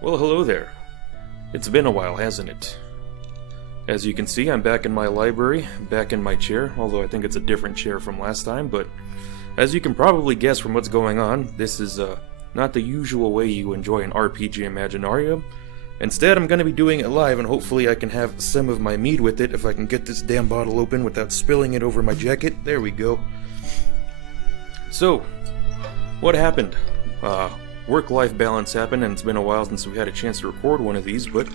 Well, hello there. It's been a while, hasn't it? As you can see, I'm back in my library, back in my chair, although I think it's a different chair from last time, but as you can probably guess from what's going on, this is not the usual way you enjoy an RPG Imaginarium. Instead, I'm going to be doing it live, and hopefully I can have some of my mead with it if I can get this damn bottle open without spilling it over my jacket. There we go. So, what happened? Work-life balance happened, and it's been a while since we had a chance to record one of these, but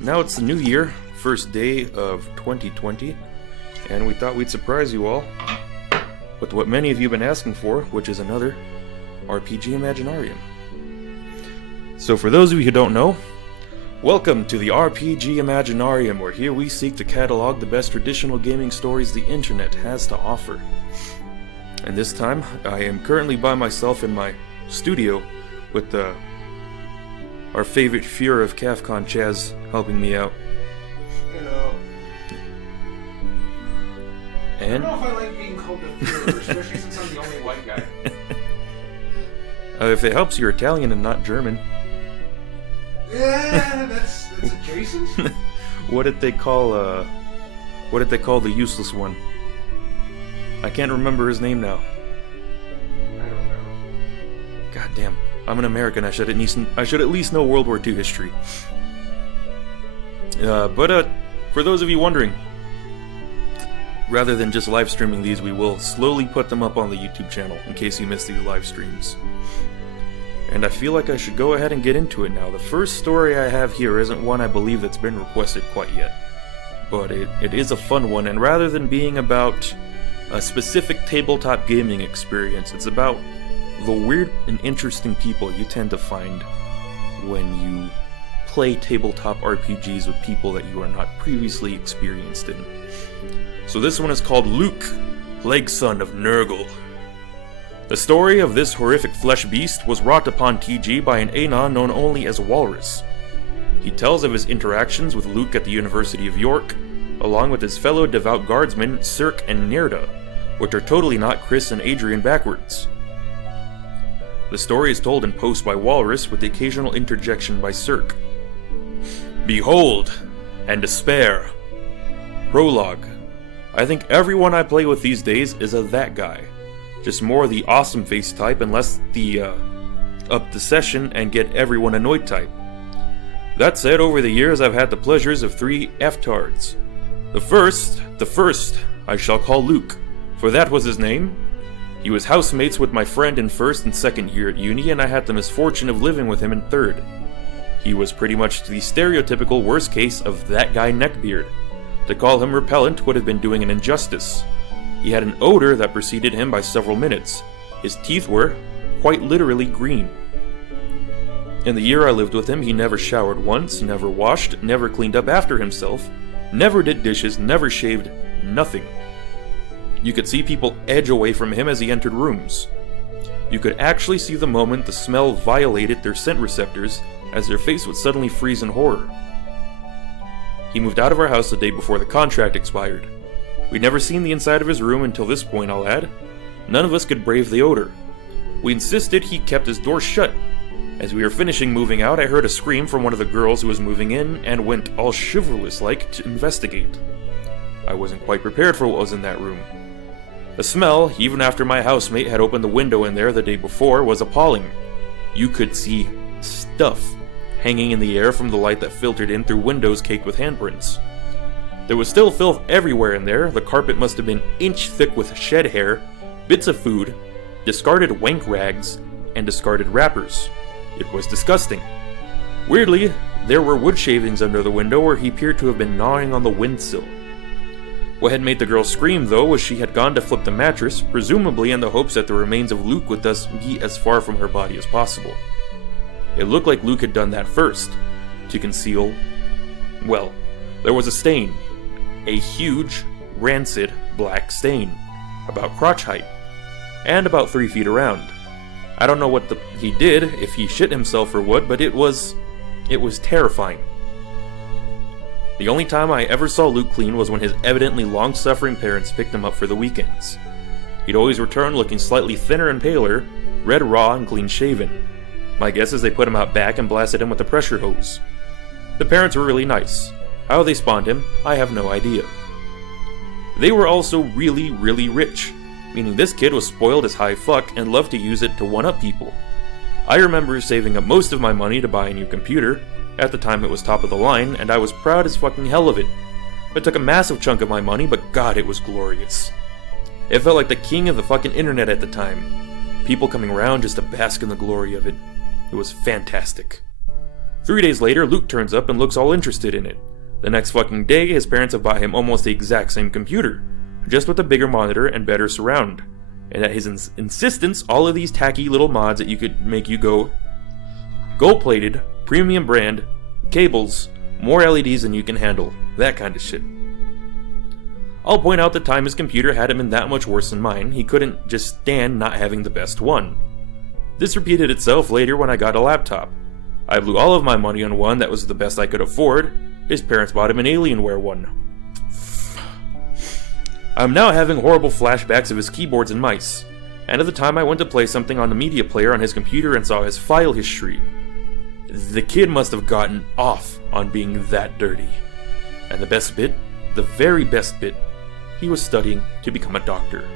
now it's the new year, first day of 2020, and we thought we'd surprise you all with what many of you have been asking for, which is another RPG Imaginarium. So for those of you who don't know, welcome to the RPG Imaginarium, where here we seek to catalog the best traditional gaming stories the internet has to offer. And this time, I am currently by myself in my studio with our favorite Fuhrer of CAFCON, Chaz, helping me out. Hello. And I don't know if I like being called the Fuhrer, especially since I'm the only white guy. if it helps, you're Italian and not German. Yeah, that's adjacent. What did they call the useless one? I can't remember his name now. I don't know. God damn. I'm an American. I should at least know World War II history. But for those of you wondering, rather than just live streaming these, we will slowly put them up on the YouTube channel in case you missed these live streams. And I feel like I should go ahead and get into it now. The first story I have here isn't one I believe that's been requested quite yet, but it is a fun one, and rather than being about a specific tabletop gaming experience, it's about the weird and interesting people you tend to find when you play tabletop RPGs with people that you are not previously experienced in. So this one is called Luke, Plagueson of Nergal. The story of this horrific flesh beast was wrought upon TG by an Anon known only as Walrus. He tells of his interactions with Luke at the University of York, along with his fellow devout guardsmen Cirque and Nerda, which are totally not Chris and Adrian backwards. The story is told in post by Walrus with the occasional interjection by Cirque. Behold, and despair. Prologue. I think everyone I play with these days is a that guy. Just more the awesome face type and less the up the session and get everyone annoyed type. That said, over the years I've had the pleasures of 3 F-tards. The first I shall call Luke, for that was his name. He was housemates with my friend in first and second year at uni, and I had the misfortune of living with him in third. He was pretty much the stereotypical worst case of that guy neckbeard. To call him repellent would have been doing an injustice. He had an odor that preceded him by several minutes. His teeth were, quite literally, green. In the year I lived with him, he never showered once, never washed, never cleaned up after himself, never did dishes, never shaved, nothing. You could see people edge away from him as he entered rooms. You could actually see the moment the smell violated their scent receptors, as their face would suddenly freeze in horror. He moved out of our house the day before the contract expired. We'd never seen the inside of his room until this point, I'll add. None of us could brave the odor. We insisted he kept his door shut. As we were finishing moving out, I heard a scream from one of the girls who was moving in and went all chivalrous-like to investigate. I wasn't quite prepared for what was in that room. The smell, even after my housemate had opened the window in there the day before, was appalling. You could see stuff hanging in the air from the light that filtered in through windows caked with handprints. There was still filth everywhere in there. The carpet must have been inch thick with shed hair, bits of food, discarded wank rags, and discarded wrappers. It was disgusting. Weirdly, there were wood shavings under the window where he appeared to have been gnawing on the windsill. What had made the girl scream, though, was she had gone to flip the mattress, presumably in the hopes that the remains of Luke would thus be as far from her body as possible. It looked like Luke had done that first, to conceal... well, there was a stain. A huge, rancid, black stain, about crotch height, and about 3 feet around. I don't know what he did, if he shit himself or what, but it was terrifying. The only time I ever saw Luke clean was when his evidently long-suffering parents picked him up for the weekends. He'd always return looking slightly thinner and paler, red raw and clean-shaven. My guess is they put him out back and blasted him with a pressure hose. The parents were really nice. How they spawned him, I have no idea. They were also really, really rich, meaning this kid was spoiled as high fuck and loved to use it to one-up people. I remember saving up most of my money to buy a new computer. At the time it was top of the line, and I was proud as fucking hell of it. It took a massive chunk of my money, but god, it was glorious. It felt like the king of the fucking internet at the time. People coming around just to bask in the glory of it. It was fantastic. 3 days later, Luke turns up and looks all interested in it. The next fucking day, his parents have bought him almost the exact same computer, just with a bigger monitor and better surround. And at his insistence, all of these tacky little mods that you could make you go gold-plated, premium brand, cables, more LEDs than you can handle, that kind of shit. I'll point out the time his computer had him in that much worse than mine. He couldn't just stand not having the best one. This repeated itself later when I got a laptop. I blew all of my money on one that was the best I could afford. His parents bought him an Alienware one. I'm now having horrible flashbacks of his keyboards and mice, and at the time I went to play something on the media player on his computer and saw his file history. The kid must have gotten off on being that dirty. And the best bit, the very best bit, he was studying to become a doctor.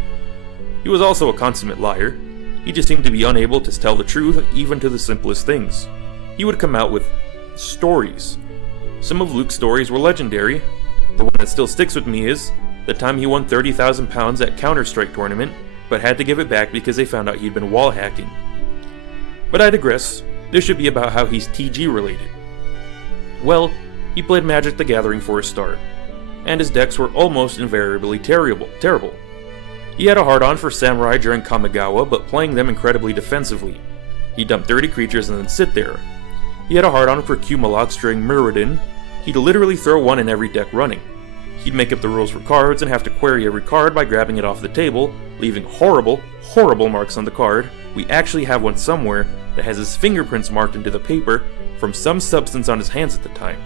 He was also a consummate liar. He just seemed to be unable to tell the truth even to the simplest things. He would come out with stories. Some of Luke's stories were legendary. The one that still sticks with me is the time he won 30,000 pounds at Counter-Strike tournament, but had to give it back because they found out he'd been wall hacking. But I digress. This should be about how he's TG related. Well, he played Magic the Gathering for a start, and his decks were almost invariably terrible. He had a hard-on for Samurai during Kamigawa, but playing them incredibly defensively. He'd dump 30 creatures and then sit there. He had a hard-on for Cumalots during Mirrodin. He'd literally throw one in every deck running. He'd make up the rules for cards and have to query every card by grabbing it off the table, leaving horrible marks on the card. We actually have one somewhere that has his fingerprints marked into the paper from some substance on his hands at the time.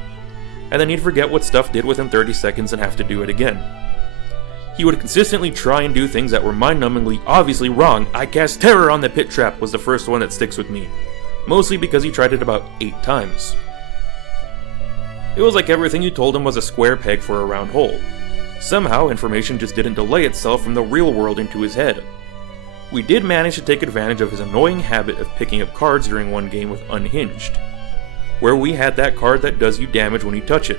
And then he'd forget what stuff did within 30 seconds and have to do it again. He would consistently try and do things that were mind-numbingly obviously wrong. I cast terror on the pit trap was the first one that sticks with me. Mostly because he tried it about 8 times. It was like everything you told him was a square peg for a round hole. Somehow, information just didn't delay itself from the real world into his head. We did manage to take advantage of his annoying habit of picking up cards during one game with Unhinged, where we had that card that does you damage when you touch it.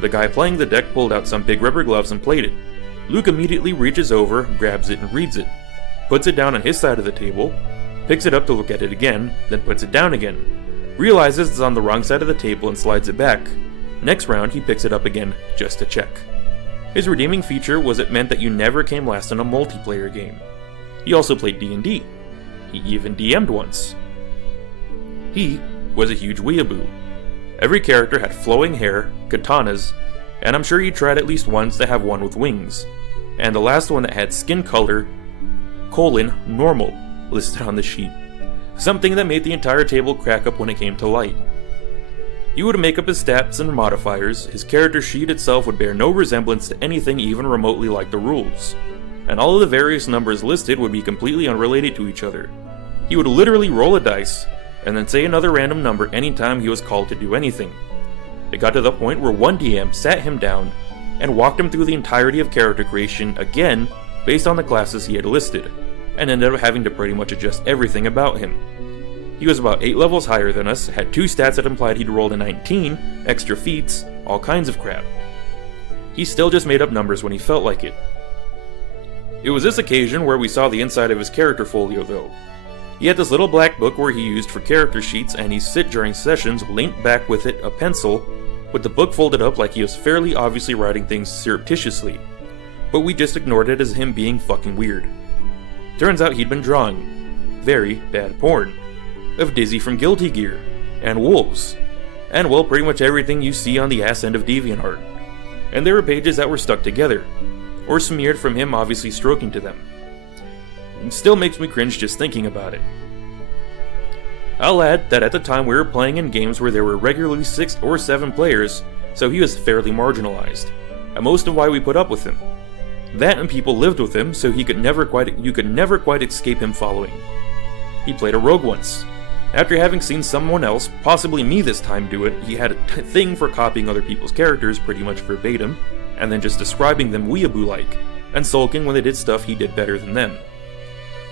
The guy playing the deck pulled out some big rubber gloves and played it. Luke immediately reaches over, grabs it and reads it, puts it down on his side of the table, picks it up to look at it again, then puts it down again, realizes it's on the wrong side of the table and slides it back. Next round he picks it up again, just to check. His redeeming feature was it meant that you never came last in a multiplayer game. He also played D&D. He even DM'd once. He was a huge weeaboo. Every character had flowing hair, katanas, and I'm sure he tried at least once to have one with wings. And the last one that had skin color, normal, listed on the sheet. Something that made the entire table crack up when it came to light. He would make up his stats and modifiers. His character sheet itself would bear no resemblance to anything even remotely like the rules. And all of the various numbers listed would be completely unrelated to each other. He would literally roll a dice, and then say another random number anytime he was called to do anything. It got to the point where one DM sat him down and walked him through the entirety of character creation again based on the classes he had listed, and ended up having to pretty much adjust everything about him. He was about 8 levels higher than us, had 2 stats that implied he'd rolled a 19, extra feats, all kinds of crap. He still just made up numbers when he felt like it. It was this occasion where we saw the inside of his character folio though. He had this little black book where he used for character sheets, and he'd sit during sessions, leant back with it, a pencil, with the book folded up like he was fairly obviously writing things surreptitiously. But we just ignored it as him being fucking weird. Turns out he'd been drawing very bad porn. Of Dizzy from Guilty Gear, and wolves, and well, pretty much everything you see on the ass end of DeviantArt. And there were pages that were stuck together, or smeared from him obviously stroking to them. It still makes me cringe just thinking about it. I'll add that at the time we were playing in games where there were regularly 6 or 7 players, so he was fairly marginalized, and most of why we put up with him. That and people lived with him, so you could never quite escape him following. He played a rogue once. After having seen someone else, possibly me this time, do it, he had a thing for copying other people's characters pretty much verbatim, and then just describing them weeaboo-like, and sulking when they did stuff he did better than them.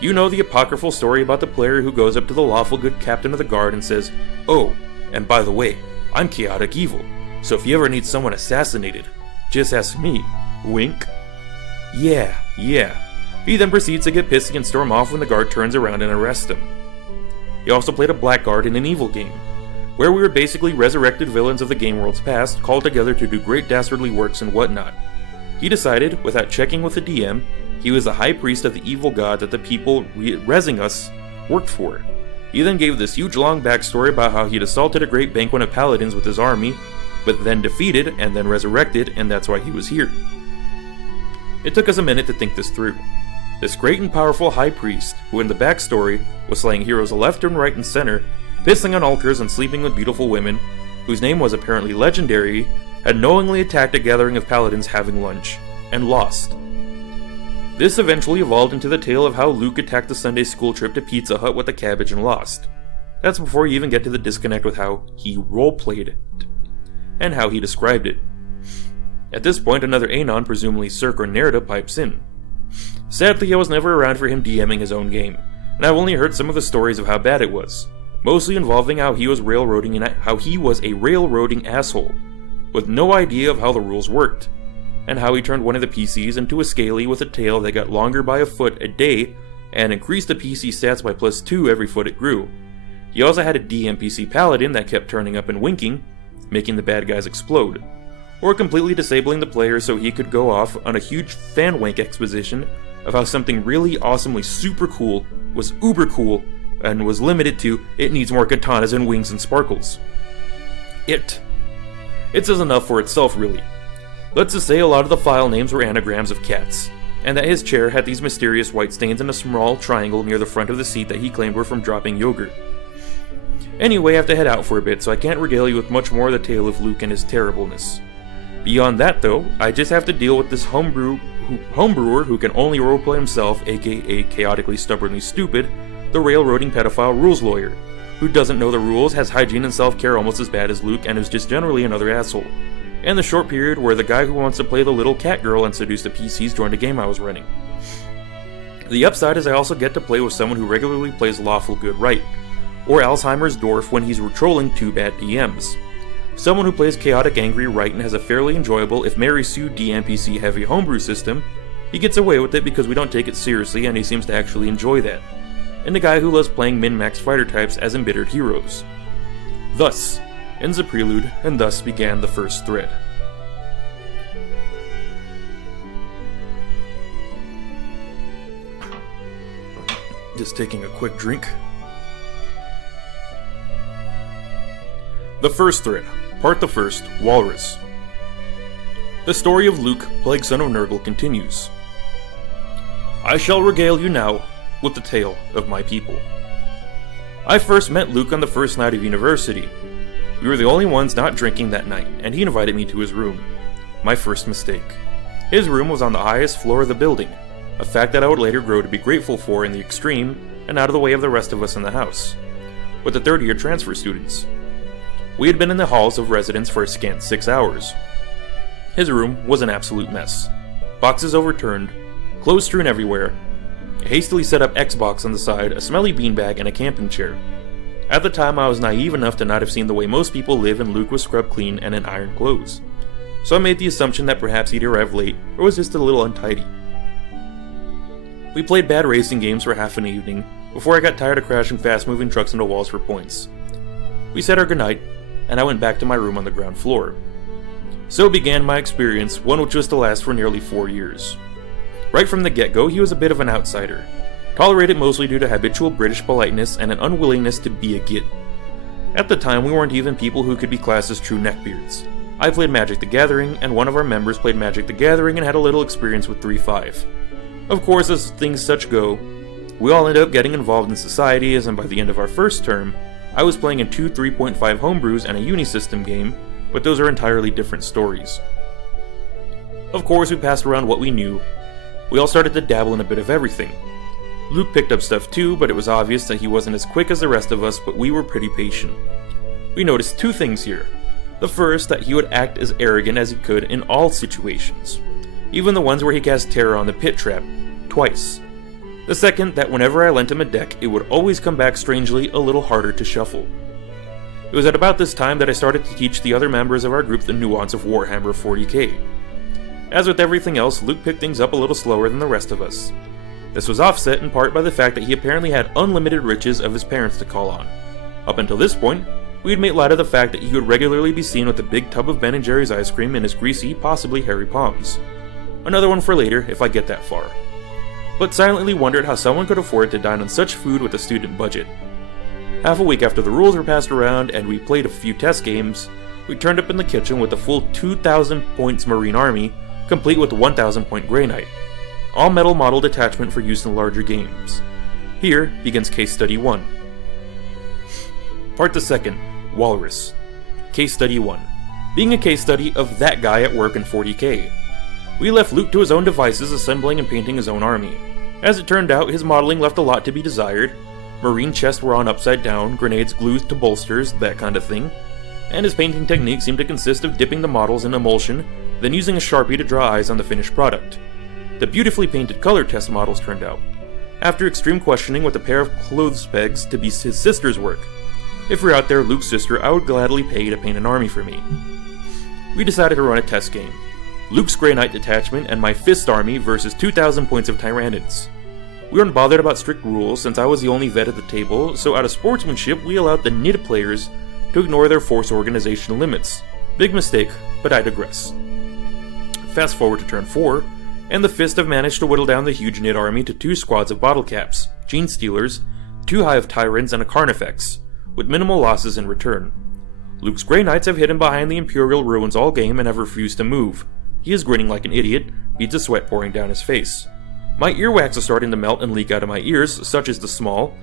You know the apocryphal story about the player who goes up to the lawful good captain of the guard and says, "Oh, and by the way, I'm chaotic evil, so if you ever need someone assassinated, just ask me." Wink. Yeah. He then proceeds to get pissy and storm off when the guard turns around and arrests him. He also played a blackguard in an evil game, where we were basically resurrected villains of the game world's past, called together to do great dastardly works and whatnot. He decided, without checking with the DM, he was the high priest of the evil god that the people rezzing us worked for. He then gave this huge long backstory about how he'd assaulted a great banquet of paladins with his army, but then defeated and then resurrected, and that's why he was here. It took us a minute to think this through. This great and powerful high priest, who in the backstory was slaying heroes left and right and center, pissing on altars and sleeping with beautiful women, whose name was apparently legendary, had knowingly attacked a gathering of paladins having lunch, and lost. This eventually evolved into the tale of how Luke attacked the Sunday school trip to Pizza Hut with a cabbage and lost. That's before you even get to the disconnect with how he roleplayed it, and how he described it. At this point, another Anon, presumably Cirque or Nerida, pipes in. Sadly, I was never around for him DMing his own game, and I've only heard some of the stories of how bad it was, mostly involving how he was a railroading asshole, with no idea of how the rules worked, and how he turned one of the PCs into a scaly with a tail that got longer by a foot a day and increased the PC stats by +2 every foot it grew. He also had a DMPC paladin that kept turning up and winking, making the bad guys explode, or completely disabling the player so he could go off on a huge fan-wank exposition of how something really awesomely super cool was uber cool and was limited to it needs more katanas and wings and sparkles. It says enough for itself, really. Let's just say a lot of the file names were anagrams of cats, and that his chair had these mysterious white stains and a small triangle near the front of the seat that he claimed were from dropping yogurt. Anyway, I have to head out for a bit, so I can't regale you with much more of the tale of Luke and his terribleness. Beyond that, though, I just have to deal with this homebrewer who can only roleplay himself, aka chaotically stubbornly stupid, the railroading pedophile rules lawyer, who doesn't know the rules, has hygiene and self-care almost as bad as Luke, and is just generally another asshole. And the short period where the guy who wants to play the little cat girl and seduce the PCs joined a game I was running. The upside is I also get to play with someone who regularly plays lawful good right, or Alzheimer's dwarf when he's trolling two bad DMs. Someone who plays chaotic angry right and has a fairly enjoyable, if Mary Sue DMPC heavy homebrew system. He gets away with it because we don't take it seriously and he seems to actually enjoy that. And a guy who loves playing min-max fighter types as embittered heroes. Thus ends the prelude, and thus began the first thread. Just taking a quick drink. The first thread, part the first, Walrus. The story of Luke, plague son of Nergal, continues. I shall regale you now with the tale of my people. I first met Luke on the first night of university. We were the only ones not drinking that night, and he invited me to his room. My first mistake. His room was on the highest floor of the building, a fact that I would later grow to be grateful for in the extreme, and out of the way of the rest of us in the house, with the third-year transfer students. We had been in the halls of residence for a scant 6 hours. His room was an absolute mess. Boxes overturned, clothes strewn everywhere, a hastily set up Xbox on the side, a smelly beanbag, and a camping chair. At the time, I was naive enough to not have seen the way most people live, and Luke was scrubbed clean and in iron clothes. So I made the assumption that perhaps he'd arrived late, or was just a little untidy. We played bad racing games for half an evening, before I got tired of crashing fast-moving trucks into walls for points. We said our goodnight, and I went back to my room on the ground floor. So began my experience, one which was to last for nearly 4 years. Right from the get-go, he was a bit of an outsider, tolerated mostly due to habitual British politeness and an unwillingness to be a git. At the time, we weren't even people who could be classed as true neckbeards. I played Magic the Gathering, and one of our members played Magic the Gathering and had a little experience with 3-5. Of course, as things such go, we all ended up getting involved in societies, and by the end of our first term, I was playing in 2 3.5 homebrews and a Unisystem game, but those are entirely different stories. Of course, we passed around what we knew. We all started to dabble in a bit of everything. Luke picked up stuff too, but it was obvious that he wasn't as quick as the rest of us, but we were pretty patient. We noticed two things here. The first, that he would act as arrogant as he could in all situations, even the ones where he cast terror on the pit trap, twice. The second, that whenever I lent him a deck, it would always come back strangely a little harder to shuffle. It was at about this time that I started to teach the other members of our group the nuance of Warhammer 40k. As with everything else, Luke picked things up a little slower than the rest of us. This was offset in part by the fact that he apparently had unlimited riches of his parents to call on. Up until this point, we had made light of the fact that he would regularly be seen with a big tub of Ben & Jerry's ice cream in his greasy, possibly hairy palms. Another one for later, if I get that far. But silently wondered how someone could afford to dine on such food with a student budget. Half a week after the rules were passed around and we played a few test games, we turned up in the kitchen with a full 2,000 points Marine Army, complete with a 1,000 point Grey Knight. All metal model detachment for use in larger games. Here begins Case Study 1. Part the second, Walrus. Case Study 1. Being a case study of that guy at work in 40k. We left Luke to his own devices, assembling and painting his own army. As it turned out, his modeling left a lot to be desired. Marine chests were on upside down, grenades glued to bolsters, that kind of thing. And his painting technique seemed to consist of dipping the models in emulsion, then using a Sharpie to draw eyes on the finished product. The beautifully painted color test models turned out, after extreme questioning, with a pair of clothes pegs to be his sister's work. If you're out there, Luke's sister, I would gladly pay to paint an army for me. We decided to run a test game. Luke's Grey Knight detachment and my Fist army versus 2,000 points of Tyranids. We weren't bothered about strict rules since I was the only vet at the table, so out of sportsmanship we allowed the NID players to ignore their force organizational limits. Big mistake, but I digress. Fast forward to turn 4, and the Fist have managed to whittle down the huge NID army to 2 squads of Bottle Caps, Gene Stealers, 2 Hive Tyrants, and a Carnifex, with minimal losses in return. Luke's Grey Knights have hidden behind the Imperial ruins all game and have refused to move. He is grinning like an idiot, beads of sweat pouring down his face. My earwax is starting to melt and leak out of my ears, such is the small.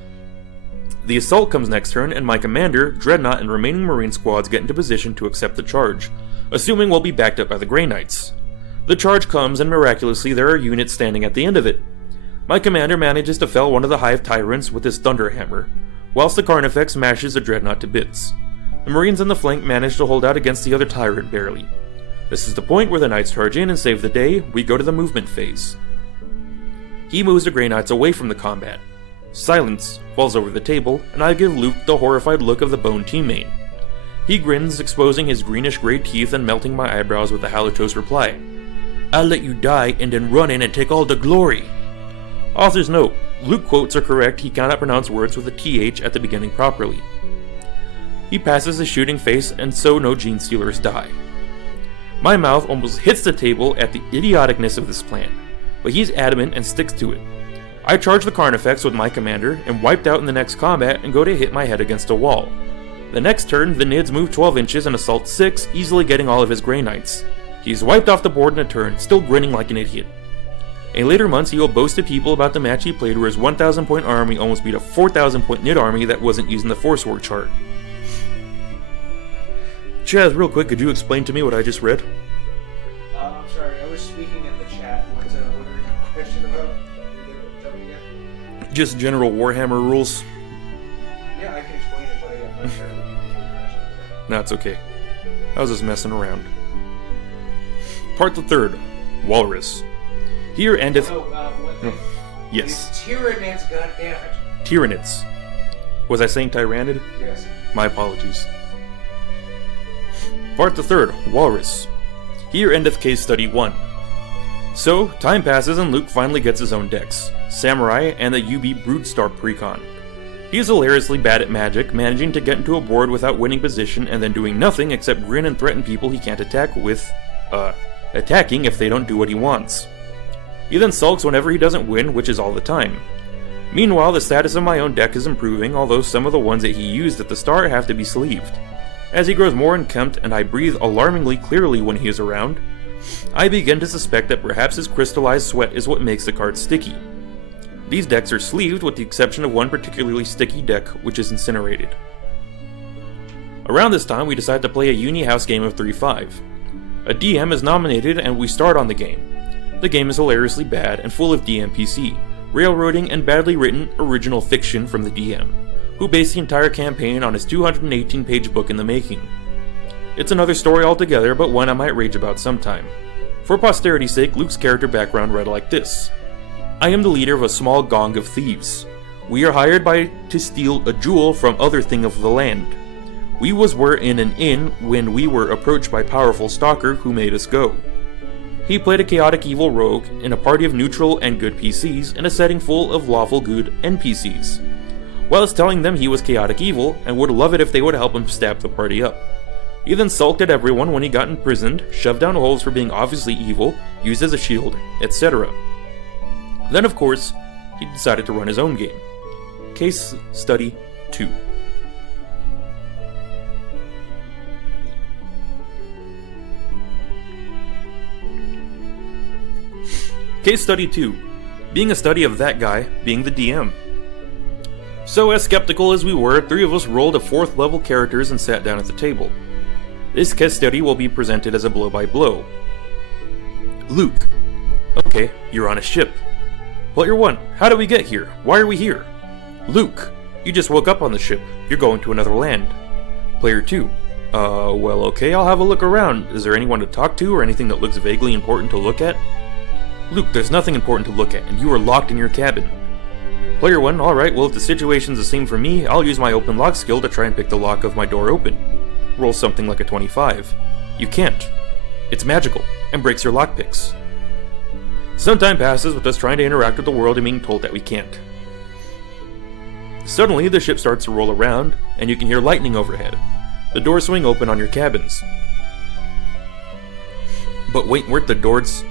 The assault comes next turn, and my commander, Dreadnought, and remaining Marine squads get into position to accept the charge, assuming we'll be backed up by the Grey Knights. The charge comes, and miraculously there are units standing at the end of it. My commander manages to fell one of the Hive Tyrants with his Thunderhammer, whilst the Carnifex smashes the Dreadnought to bits. The Marines on the flank manage to hold out against the other Tyrant barely. This is the point where the Knights charge in and save the day. We go to the movement phase. He moves the Grey Knights away from the combat. Silence falls over the table, and I give Luke the horrified look of the Bone teammate. He grins, exposing his greenish-gray teeth and melting my eyebrows with a halitosis reply. "I'll let you die and then run in and take all the glory." Author's note, Luke quotes are correct, he cannot pronounce words with a TH at the beginning properly. He passes his shooting face, and so no Gene Stealers die. My mouth almost hits the table at the idioticness of this plan, but he's adamant and sticks to it. I charge the Carnifex with my commander, and wiped out in the next combat and go to hit my head against a wall. The next turn, the Nids move 12 inches and assault 6, easily getting all of his Grey Knights. He's wiped off the board in a turn, still grinning like an idiot. In later months, he will boast to people about the match he played where his 1,000 point army almost beat a 4,000 point Nid army that wasn't using the Force War chart. Chaz, real quick, could you explain to me what I just read? I'm sorry, I was speaking in the chat. What are your question about? Tell me again. Just general Warhammer rules. Yeah, I can explain it, but I'm not sure what your question is. Nah, it's okay. I was just messing around. Part the third, Walrus. Here endeth... One thing. Yes. It's Tyranids, goddammit. Tyranids. Was I saying Tyrannid? Yes. My apologies. Part the third, Walrus. Here endeth Case Study 1. So, time passes and Luke finally gets his own decks, Samurai and the UB Broodstar Precon. He is hilariously bad at magic, managing to get into a board without winning position and then doing nothing except grin and threaten people he can't attack with, attacking if they don't do what he wants. He then sulks whenever he doesn't win, which is all the time. Meanwhile, the status of my own deck is improving, although some of the ones that he used at the start have to be sleeved. As he grows more unkempt and I breathe alarmingly clearly when he is around, I begin to suspect that perhaps his crystallized sweat is what makes the cards sticky. These decks are sleeved with the exception of one particularly sticky deck, which is incinerated. Around this time, we decide to play a uni-house game of 3-5. A DM is nominated and we start on the game. The game is hilariously bad and full of DMPC, railroading, and badly written original fiction from the DM, who based the entire campaign on his 218-page book in the making. It's another story altogether, but one I might rage about sometime. For posterity's sake, Luke's character background read like this. I am the leader of a small gang of thieves. We are hired to steal a jewel from other thing of the land. We were in an inn when we were approached by powerful stalker who made us go. He played a chaotic evil rogue in a party of neutral and good PCs in a setting full of lawful good NPCs, whilst telling them he was chaotic evil and would love it if they would help him stab the party up. He then sulked at everyone when he got imprisoned, shoved down holes for being obviously evil, used as a shield, etc. Then of course, he decided to run his own game. Case Study 2. Case Study 2, being a study of that guy being the DM. So as skeptical as we were, 3 of us rolled a 4th level characters and sat down at the table. This case study will be presented as a blow-by-blow. Luke. Okay, you're on a ship. Player 1, how did we get here? Why are we here? Luke, you just woke up on the ship. You're going to another land. Player 2, well okay, I'll have a look around. Is there anyone to talk to or anything that looks vaguely important to look at? Luke, there's nothing important to look at, and you are locked in your cabin. Player 1, alright, well if the situation's the same for me, I'll use my open lock skill to try and pick the lock of my door open. Roll something like a 25. You can't. It's magical, and breaks your lockpicks. Some time passes with us trying to interact with the world and being told that we can't. Suddenly, the ship starts to roll around, and you can hear lightning overhead. The doors swing open on your cabins. But wait, weren't the doors...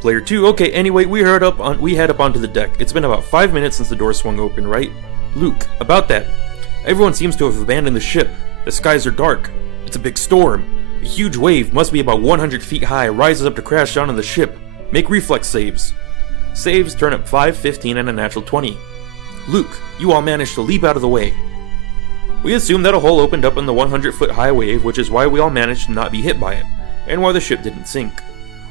Player 2, okay, anyway, we head up onto the deck. It's been about 5 minutes since the door swung open, right? Luke, about that. Everyone seems to have abandoned the ship. The skies are dark. It's a big storm. A huge wave, must be about 100 feet high, rises up to crash down on the ship. Make reflex saves. Saves turn up 5, 15, and a natural 20. Luke, you all managed to leap out of the way. We assume that a hole opened up in the 100-foot high wave, which is why we all managed to not be hit by it, and why the ship didn't sink.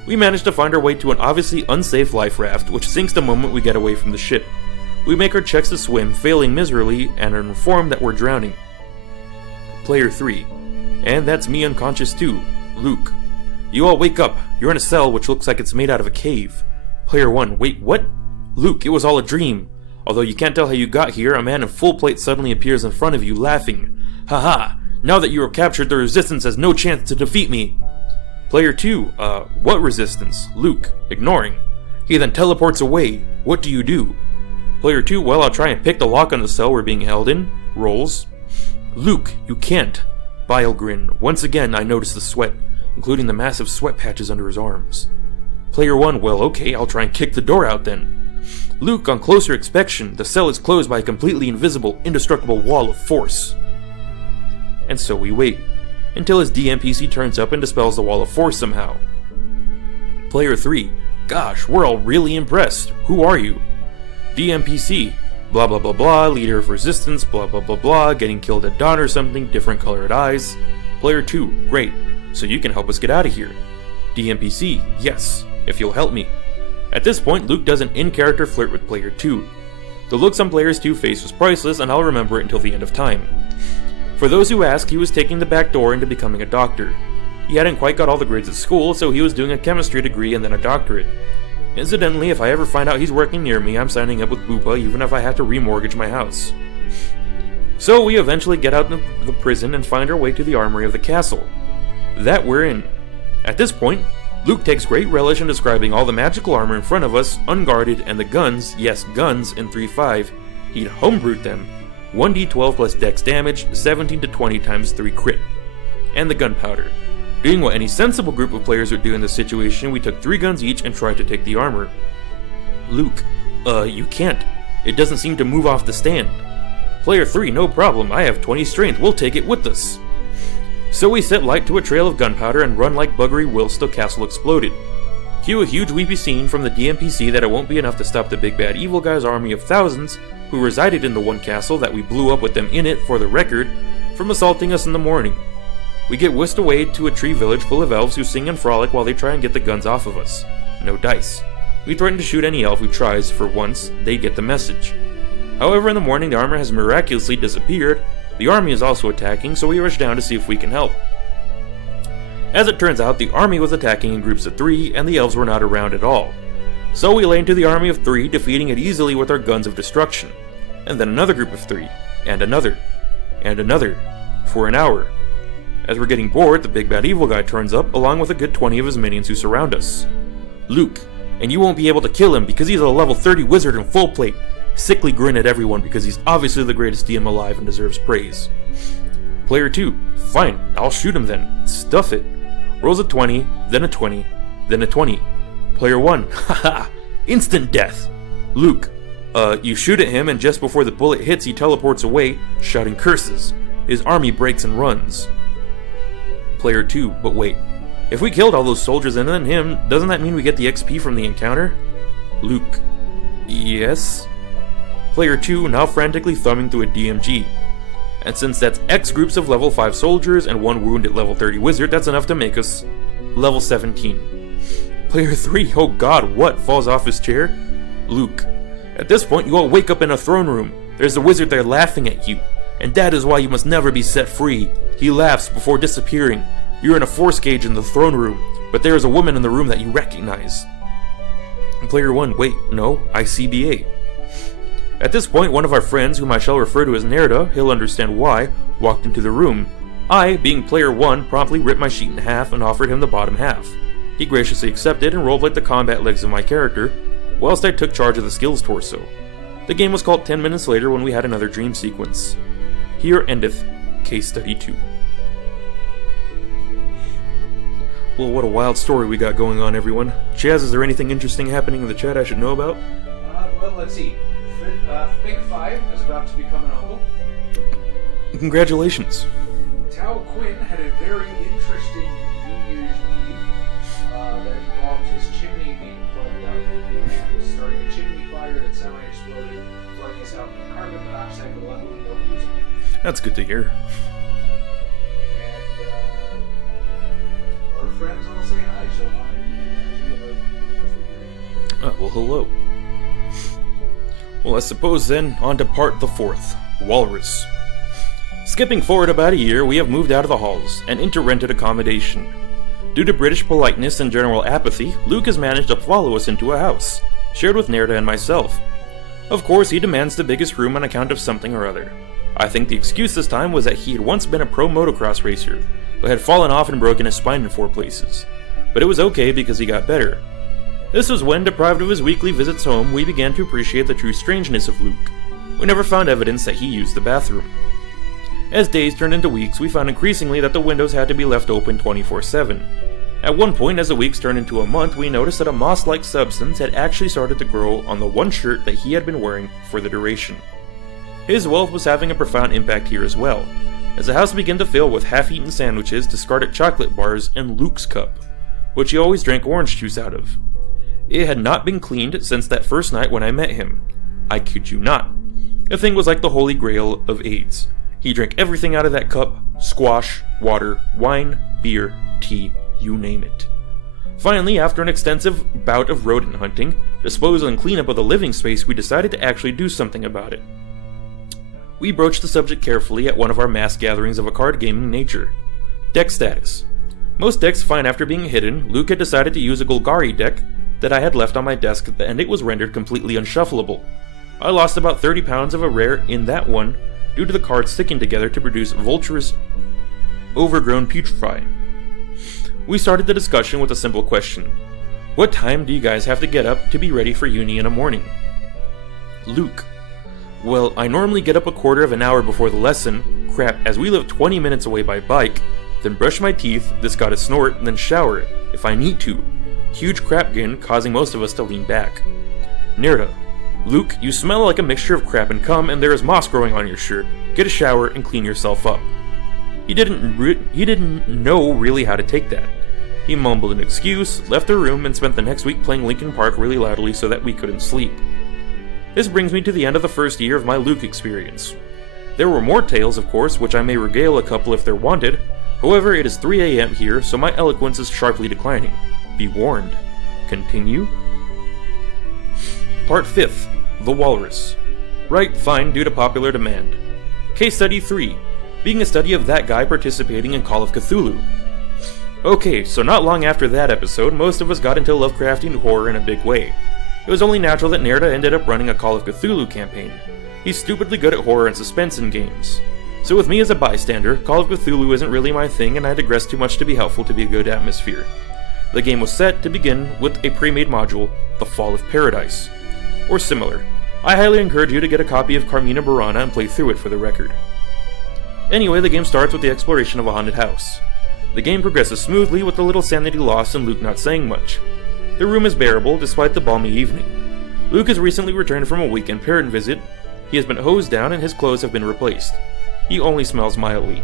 We managed to find our way to an obviously unsafe life raft, which sinks the moment we get away from the ship. We make our checks to swim, failing miserably, and are informed that we're drowning. Player 3. And that's me unconscious too. Luke. You all wake up. You're in a cell which looks like it's made out of a cave. Player 1. Wait, what? Luke, it was all a dream. Although you can't tell how you got here, a man in full plate suddenly appears in front of you, laughing. Haha! Now that you are captured, the Resistance has no chance to defeat me! Player 2, what Resistance? Luke, ignoring. He then teleports away. What do you do? Player 2, well, I'll try and pick the lock on the cell we're being held in. Rolls. Luke, you can't. Bile grin. Once again, I notice the sweat, including the massive sweat patches under his arms. Player 1, well, okay, I'll try and kick the door out then. Luke, on closer inspection, the cell is closed by a completely invisible, indestructible wall of force. And so we wait, until his DMPC turns up and dispels the wall of force somehow. Player 3, gosh, we're all really impressed. Who are you? DMPC, blah blah blah blah, leader of resistance, blah blah blah blah, getting killed at dawn or something, different colored eyes. Player 2, great, so you can help us get out of here. DMPC, yes, if you'll help me. At this point, Luke does an in-character flirt with Player 2. The looks on Player 2's face was priceless, and I'll remember it until the end of time. For those who ask, he was taking the back door into becoming a doctor. He hadn't quite got all the grades at school, so he was doing a chemistry degree and then a doctorate. Incidentally, if I ever find out he's working near me, I'm signing up with Bupa even if I have to remortgage my house. So we eventually get out of the prison and find our way to the armory of the castle. That we're in. At this point, Luke takes great relish in describing all the magical armor in front of us, unguarded, and the guns, yes guns, in 3.5. He'd homebrewed them. 1d12 plus dex damage, 17 to 20 times 3 crit. And the gunpowder. Doing what any sensible group of players would do in this situation, we took 3 guns each and tried to take the armor. Luke, you can't. It doesn't seem to move off the stand. Player 3, no problem, I have 20 strength, we'll take it with us. So we set light to a trail of gunpowder and run like buggery whilst the castle exploded. Cue a huge weepy scene from the DMPC that it won't be enough to stop the big bad evil guy's army of thousands who resided in the one castle that we blew up with them in it, for the record, from assaulting us in the morning. We get whisked away to a tree village full of elves who sing and frolic while they try and get the guns off of us. No dice. We threaten to shoot any elf who tries, for once, they get the message. However, in the morning the armor has miraculously disappeared. The army is also attacking, so we rush down to see if we can help. As it turns out, the army was attacking in groups of 3, and the elves were not around at all. So we lay into the army of 3, defeating it easily with our guns of destruction. And then another group of 3, and another, for an hour. As we're getting bored, the big bad evil guy turns up, along with a good 20 of his minions who surround us. Luke, and you won't be able to kill him because he's a level 30 wizard in full plate. Sickly grin at everyone because he's obviously the greatest DM alive and deserves praise. Player 2, fine, I'll shoot him then. Stuff it. Rolls a 20, then a 20, then a 20. Player 1, haha, instant death. Luke, you shoot at him and just before the bullet hits he teleports away, shouting curses. His army breaks and runs. Player 2, but wait, if we killed all those soldiers and then him, doesn't that mean we get the XP from the encounter? Luke, yes? Player 2 now frantically thumbing through a DMG. And since that's X groups of level 5 soldiers and 1 wounded level 30 wizard, that's enough to make us level 17. Player 3, oh god, what, falls off his chair? Luke, at this point you all wake up in a throne room. There's a wizard there laughing at you, and that is why you must never be set free. He laughs before disappearing. You're in a force cage in the throne room, but there is a woman in the room that you recognize. Player 1, wait, no, ICBA. At this point, one of our friends, whom I shall refer to as Nerda, he'll understand why, walked into the room. I, being player 1, promptly ripped my sheet in half and offered him the bottom half. He graciously accepted and rolled like the combat legs of my character, whilst I took charge of the skills torso. The game was called 10 minutes later when we had another dream sequence. Here endeth Case Study 2. Well, what a wild story we got going on, everyone. Chaz, is there anything interesting happening in the chat I should know about? Well, let's see. Big 5 is about to become an uncle. Congratulations. Tao Quinn had a very interesting New Year's Eve that involved his chimney being plugged up and starting a chimney fire that semi-exploded, flooding us out with carbon dioxide, but luckily no music. That's good to hear. And our friends all say hi, so Oh, well, hello. Well, I suppose then, on to part the 4th, Walrus. Skipping forward about a year, we have moved out of the halls and into rented accommodation. Due to British politeness and general apathy, Luke has managed to follow us into a house, shared with Nerda and myself. Of course, he demands the biggest room on account of something or other. I think the excuse this time was that he had once been a pro motocross racer, but had fallen off and broken his spine in 4 places. But it was okay because he got better. This was when, deprived of his weekly visits home, we began to appreciate the true strangeness of Luke. We never found evidence that he used the bathroom. As days turned into weeks, we found increasingly that the windows had to be left open 24/7. At one point, as the weeks turned into a month, we noticed that a moss-like substance had actually started to grow on the one shirt that he had been wearing for the duration. His wealth was having a profound impact here as well, as the house began to fill with half-eaten sandwiches, discarded chocolate bars, and Luke's cup, which he always drank orange juice out of. It had not been cleaned since that first night when I met him. I kid you not. The thing was like the holy grail of AIDS. He drank everything out of that cup: squash, water, wine, beer, tea, you name it. Finally, after an extensive bout of rodent hunting, disposal and cleanup of the living space, we decided to actually do something about it. We broached the subject carefully at one of our mass gatherings of a card gaming nature. Deck status. Most decks fine after being hidden. Luke had decided to use a Golgari deck that I had left on my desk, and it was rendered completely unshuffleable. I lost about 30 pounds of a rare in that one due to the cards sticking together to produce Vulture's Overgrown Putrefy. We started the discussion with a simple question. What time do you guys have to get up to be ready for uni in the morning? Luke. Well, I normally get up a quarter of an hour before the lesson, crap, as we live 20 minutes away by bike, then brush my teeth, this got a snort, and then shower, if I need to. Huge crap again, causing most of us to lean back. Nerda. Luke, you smell like a mixture of crap and cum, and there is moss growing on your shirt. Get a shower and clean yourself up. He didn't know really how to take that. He mumbled an excuse, left the room, and spent the next week playing Linkin Park really loudly so that we couldn't sleep. This brings me to the end of the first year of my Luke experience. There were more tales, of course, which I may regale a couple if they're wanted. However, it is 3 a.m. here, so my eloquence is sharply declining. Be warned. Continue? Part 5th, The Walrus. Right, fine, due to popular demand. Case Study 3, being a study of that guy participating in Call of Cthulhu. Okay, so not long after that episode, most of us got into Lovecraftian horror in a big way. It was only natural that Nerda ended up running a Call of Cthulhu campaign. He's stupidly good at horror and suspense in games. So with me as a bystander, Call of Cthulhu isn't really my thing, and I digress too much to be helpful to be a good atmosphere. The game was set, to begin, with a pre-made module, The Fall of Paradise. Or similar. I highly encourage you to get a copy of Carmina Burana and play through it for the record. Anyway, the game starts with the exploration of a haunted house. The game progresses smoothly with a little sanity loss and Luke not saying much. The room is bearable despite the balmy evening. Luke has recently returned from a weekend parent visit. He has been hosed down and his clothes have been replaced. He only smells mildly.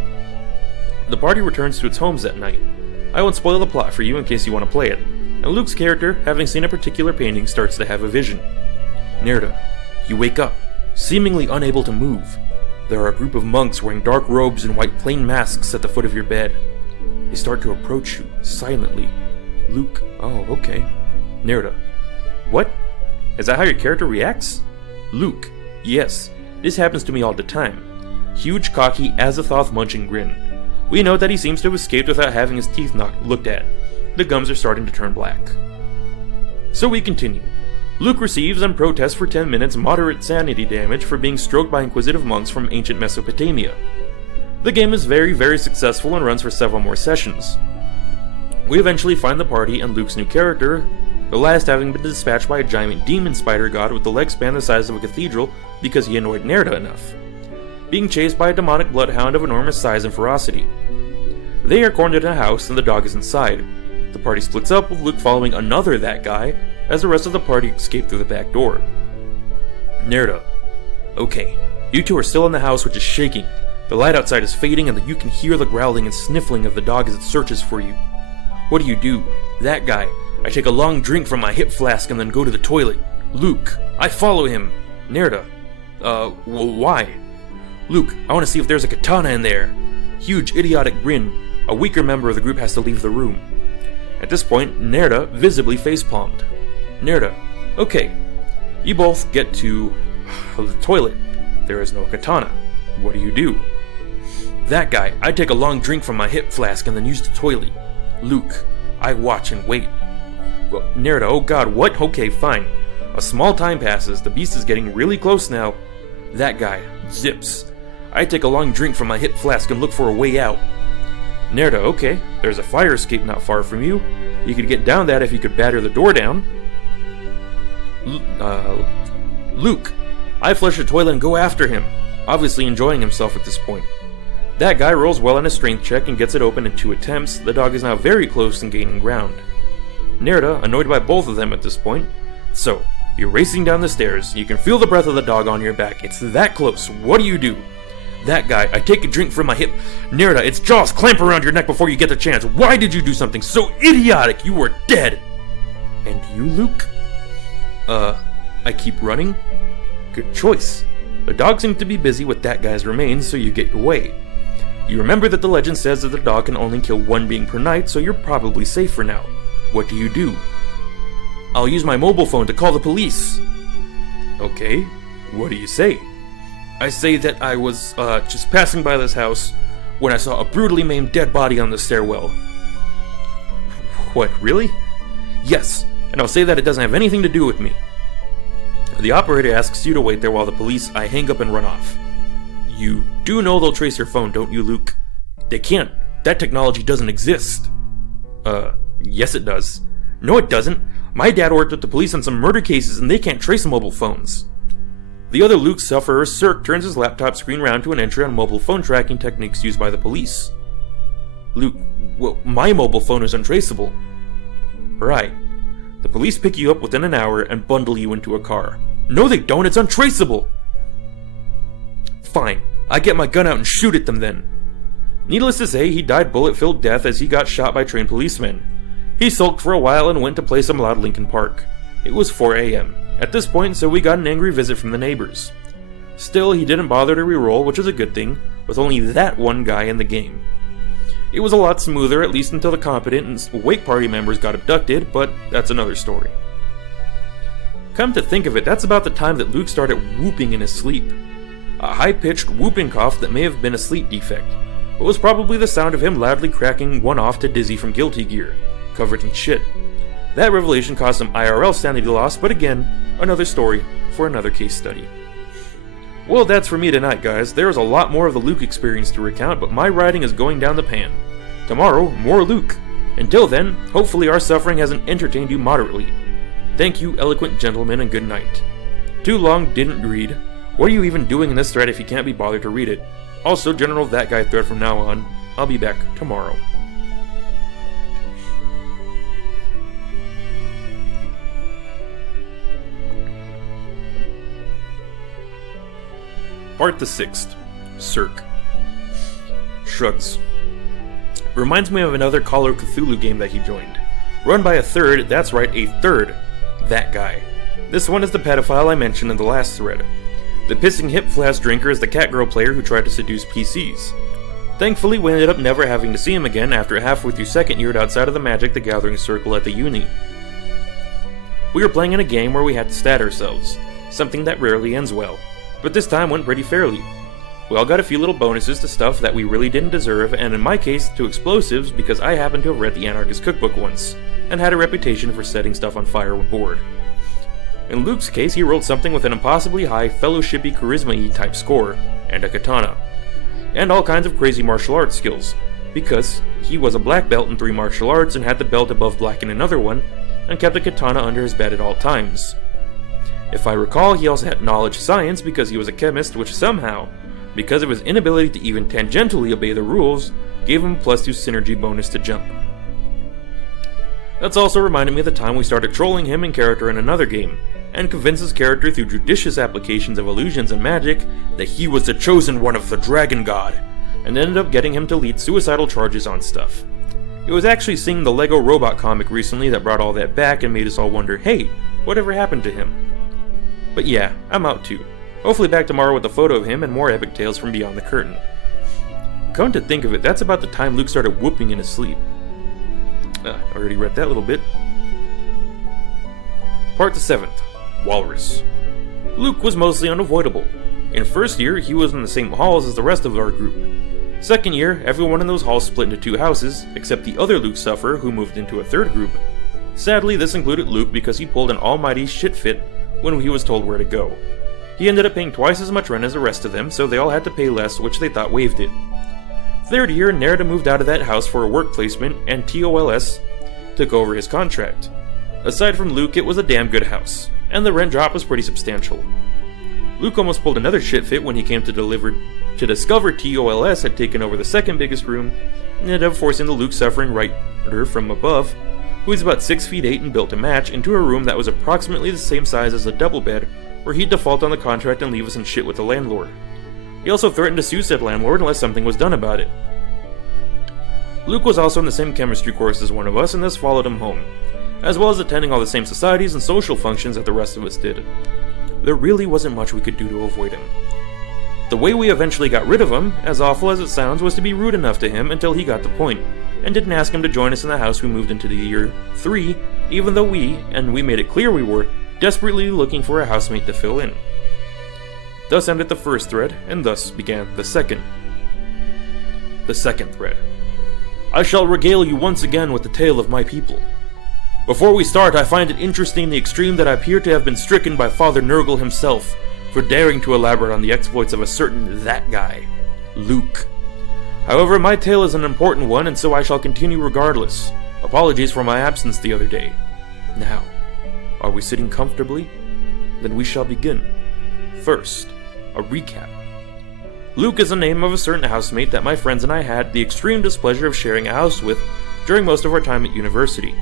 The party returns to its homes that night. I won't spoil the plot for you in case you want to play it, and Luke's character, having seen a particular painting, starts to have a vision. Nerda, you wake up, seemingly unable to move. There are a group of monks wearing dark robes and white plain masks at the foot of your bed. They start to approach you, silently. Luke, oh, okay. Nerda, what? Is that how your character reacts? Luke, yes, this happens to me all the time. Huge, cocky, Azathoth munching grin. We note that he seems to have escaped without having his teeth looked at. The gums are starting to turn black. So we continue. Luke receives and protests for 10 minutes moderate sanity damage for being stroked by inquisitive monks from ancient Mesopotamia. The game is very, very successful and runs for several more sessions. We eventually find the party and Luke's new character, the last having been dispatched by a giant demon spider god with the leg span the size of a cathedral because he annoyed Nerda enough, being chased by a demonic bloodhound of enormous size and ferocity. They are cornered in a house and the dog is inside. The party splits up with Luke following another that guy, as the rest of the party escape through the back door. Nerda. Okay, you two are still in the house, which is shaking. The light outside is fading and you can hear the growling and sniffling of the dog as it searches for you. What do? That guy. I take a long drink from my hip flask and then go to the toilet. Luke. I follow him. Nerda. Why? Luke, I want to see if there's a katana in there. Huge, idiotic grin. A weaker member of the group has to leave the room. At this point, Nerda visibly facepalmed. Nerda, okay. You both get to the toilet. There is no katana. What do? That guy, I take a long drink from my hip flask and then use the toilet. Luke, I watch and wait. Well, Nerda, oh god, what? Okay, fine. A small time passes, the beast is getting really close now. That guy, zips. I take a long drink from my hip flask and look for a way out. Nerda, okay, there's a fire escape not far from you. You could get down that if you could batter the door down. Luke, I flush the toilet and go after him, obviously enjoying himself at this point. That guy rolls well on his strength check and gets it open in 2 attempts. The dog is now very close and gaining ground. Nerda, annoyed by both of them at this point. So, you're racing down the stairs. You can feel the breath of the dog on your back. It's that close. What do? That guy, I take a drink from my hip. Nerda, its jaws clamp around your neck before you get the chance. Why did you do something so idiotic? You were dead. And you, Luke? I keep running? Good choice. The dog seems to be busy with that guy's remains, so you get your way. You remember that the legend says that the dog can only kill 1 being per night, so you're probably safe for now. What do? I'll use my mobile phone to call the police. Okay, what do you say? I say that I was, just passing by this house when I saw a brutally maimed dead body on the stairwell. What, really? Yes, and I'll say that it doesn't have anything to do with me. The operator asks you to wait there while the police, I hang up and run off. You do know they'll trace your phone, don't you, Luke? They can't. That technology doesn't exist. Yes it does. No it doesn't. My dad worked with the police on some murder cases and they can't trace mobile phones. The other Luke sufferer, Cirque, turns his laptop screen round to an entry on mobile phone tracking techniques used by the police. Luke, well, my mobile phone is untraceable. Right. The police pick you up within an hour and bundle you into a car. No they don't, it's untraceable! Fine, I get my gun out and shoot at them then. Needless to say, he died bullet-filled death as he got shot by trained policemen. He sulked for a while and went to play some loud Linkin Park. It was 4 a.m. at this point, so we got an angry visit from the neighbors. Still, he didn't bother to reroll, which is a good thing, with only that one guy in the game. It was a lot smoother, at least until the competent and wake party members got abducted, but that's another story. Come to think of it, that's about the time that Luke started whooping in his sleep. A high-pitched whooping cough that may have been a sleep defect, but was probably the sound of him loudly cracking one off to Dizzy from Guilty Gear, covered in shit. That revelation caused some IRL sanity loss, but again, another story for another case study. Well, that's for me tonight, guys. There's a lot more of the Luke experience to recount, but my writing is going down the pan. Tomorrow, more Luke. Until then, hopefully our suffering hasn't entertained you moderately. Thank you, eloquent gentlemen, and good night. Too long, didn't read. What are you even doing in this thread if you can't be bothered to read it? Also, general that guy thread from now on. I'll be back tomorrow. Part the 6th. Cirque. Shrugs. Reminds me of another Call of Cthulhu game that he joined. Run by a third, that's right, a third, that guy. This one is the pedophile I mentioned in the last thread. The pissing hip flask drinker is the catgirl player who tried to seduce PCs. Thankfully, we ended up never having to see him again after halfway through second year outside of the Magic the Gathering circle at the uni. We were playing in a game where we had to stat ourselves, something that rarely ends well. But this time went pretty fairly. We all got a few little bonuses to stuff that we really didn't deserve, and in my case, to explosives because I happened to have read the Anarchist Cookbook once, and had a reputation for setting stuff on fire when bored. In Luke's case, he rolled something with an impossibly high fellowshipy charisma-y type score, and a katana. And all kinds of crazy martial arts skills, because he was a black belt in 3 martial arts and had the belt above black in another one, and kept a katana under his bed at all times. If I recall, he also had knowledge science because he was a chemist, which somehow, because of his inability to even tangentially obey the rules, gave him a +2 synergy bonus to jump. That's also reminded me of the time we started trolling him in character in another game, and convinced his character through judicious applications of illusions and magic that he was the chosen one of the Dragon God, and ended up getting him to lead suicidal charges on stuff. It was actually seeing the Lego Robot comic recently that brought all that back and made us all wonder, hey, whatever happened to him? But yeah, I'm out too. Hopefully back tomorrow with a photo of him and more epic tales from beyond the curtain. Come to think of it, that's about the time Luke started whooping in his sleep. Already read that little bit. Part the 7th. Walrus. Luke was mostly unavoidable. In first year, he was in the same halls as the rest of our group. Second year, everyone in those halls split into 2 houses, except the other Luke sufferer who moved into a third group. Sadly, this included Luke because he pulled an almighty shit fit when he was told where to go. He ended up paying twice as much rent as the rest of them, so they all had to pay less, which they thought waived it. Third year, Nerda moved out of that house for a work placement, and TOLS took over his contract. Aside from Luke, it was a damn good house, and the rent drop was pretty substantial. Luke almost pulled another shit fit when he came to discover TOLS had taken over the second biggest room, and ended up forcing the Luke suffering writer from above, who is about 6 feet 8 and built to match, into a room that was approximately the same size as a double bed, where he'd default on the contract and leave us in shit with the landlord. He also threatened to sue said landlord unless something was done about it. Luke was also in the same chemistry course as one of us and thus followed him home, as well as attending all the same societies and social functions that the rest of us did. There really wasn't much we could do to avoid him. The way we eventually got rid of him, as awful as it sounds, was to be rude enough to him until he got the point, and didn't ask him to join us in the house we moved into the year 3, even though we made it clear we were, desperately looking for a housemate to fill in. Thus ended the first thread, and thus began the second. The second thread. I shall regale you once again with the tale of my people. Before we start, I find it interesting in the extreme that I appear to have been stricken by Father Nergal himself for daring to elaborate on the exploits of a certain that guy, Luke. However, my tale is an important one, and so I shall continue regardless. Apologies for my absence the other day. Now, are we sitting comfortably? Then we shall begin. First, a recap. Luke is the name of a certain housemate that my friends and I had the extreme displeasure of sharing a house with during most of our time at university.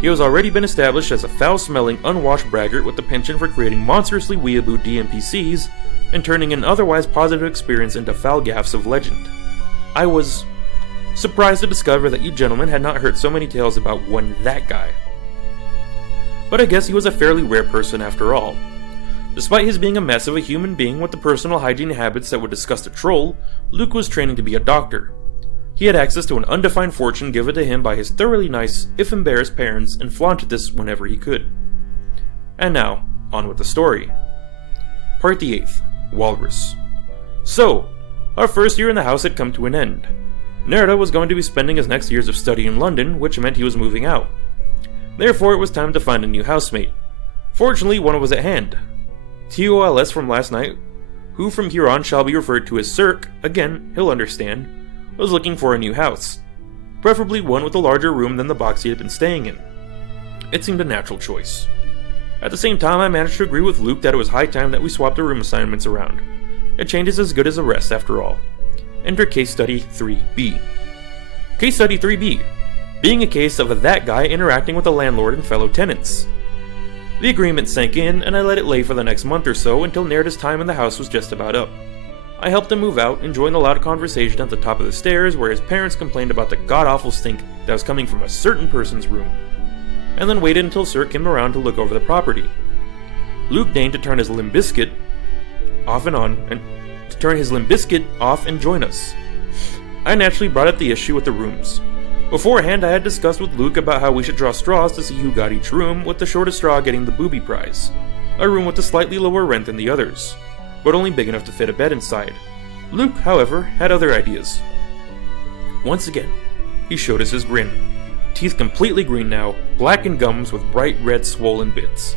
He has already been established as a foul-smelling, unwashed braggart with the penchant for creating monstrously weeaboo DMPCs and turning an otherwise positive experience into foul gaffes of legend. I was surprised to discover that you gentlemen had not heard so many tales about one that guy. But I guess he was a fairly rare person after all. Despite his being a mess of a human being with the personal hygiene habits that would disgust a troll, Luke was training to be a doctor. He had access to an undefined fortune given to him by his thoroughly nice, if embarrassed parents, and flaunted this whenever he could. And now, on with the story. Part the 8th, Walrus. So, our first year in the house had come to an end. Nergal was going to be spending his next years of study in London, which meant he was moving out. Therefore, it was time to find a new housemate. Fortunately, one was at hand. TOLS from last night, who from here on shall be referred to as Cirque, again, he'll understand, was looking for a new house. Preferably one with a larger room than the box he had been staying in. It seemed a natural choice. At the same time, I managed to agree with Luke that it was high time that we swapped the room assignments around. A change is as good as a rest, after all. Enter Case Study 3B. Case Study 3B, being a case of that guy interacting with the landlord and fellow tenants. The agreement sank in, and I let it lay for the next month or so until Nergal's time in the house was just about up. I helped him move out, enjoying the loud conversation at the top of the stairs where his parents complained about the god-awful stink that was coming from a certain person's room, and then waited until Sir came around to look over the property. Luke deigned to turn his limb biscuit off and join us. I naturally brought up the issue with the rooms. Beforehand, I had discussed with Luke about how we should draw straws to see who got each room, with the shortest straw getting the booby prize, a room with a slightly lower rent than the others, but only big enough to fit a bed inside. Luke, however, had other ideas. Once again, he showed us his grin. Teeth completely green now, blackened gums with bright red swollen bits.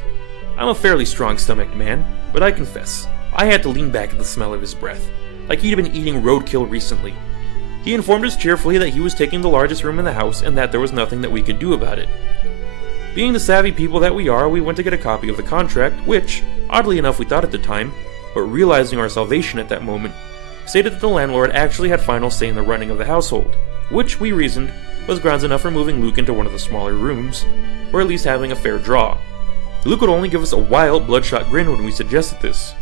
I'm a fairly strong-stomached man, but I confess, I had to lean back at the smell of his breath, like he'd been eating roadkill recently. He informed us cheerfully that he was taking the largest room in the house and that there was nothing that we could do about it. Being the savvy people that we are, we went to get a copy of the contract, which, oddly enough we thought at the time, but realizing our salvation at that moment, stated that the landlord actually had final say in the running of the household, which, we reasoned, was grounds enough for moving Luke into one of the smaller rooms, or at least having a fair draw. Luke would only give us a wild, bloodshot grin when we suggested this.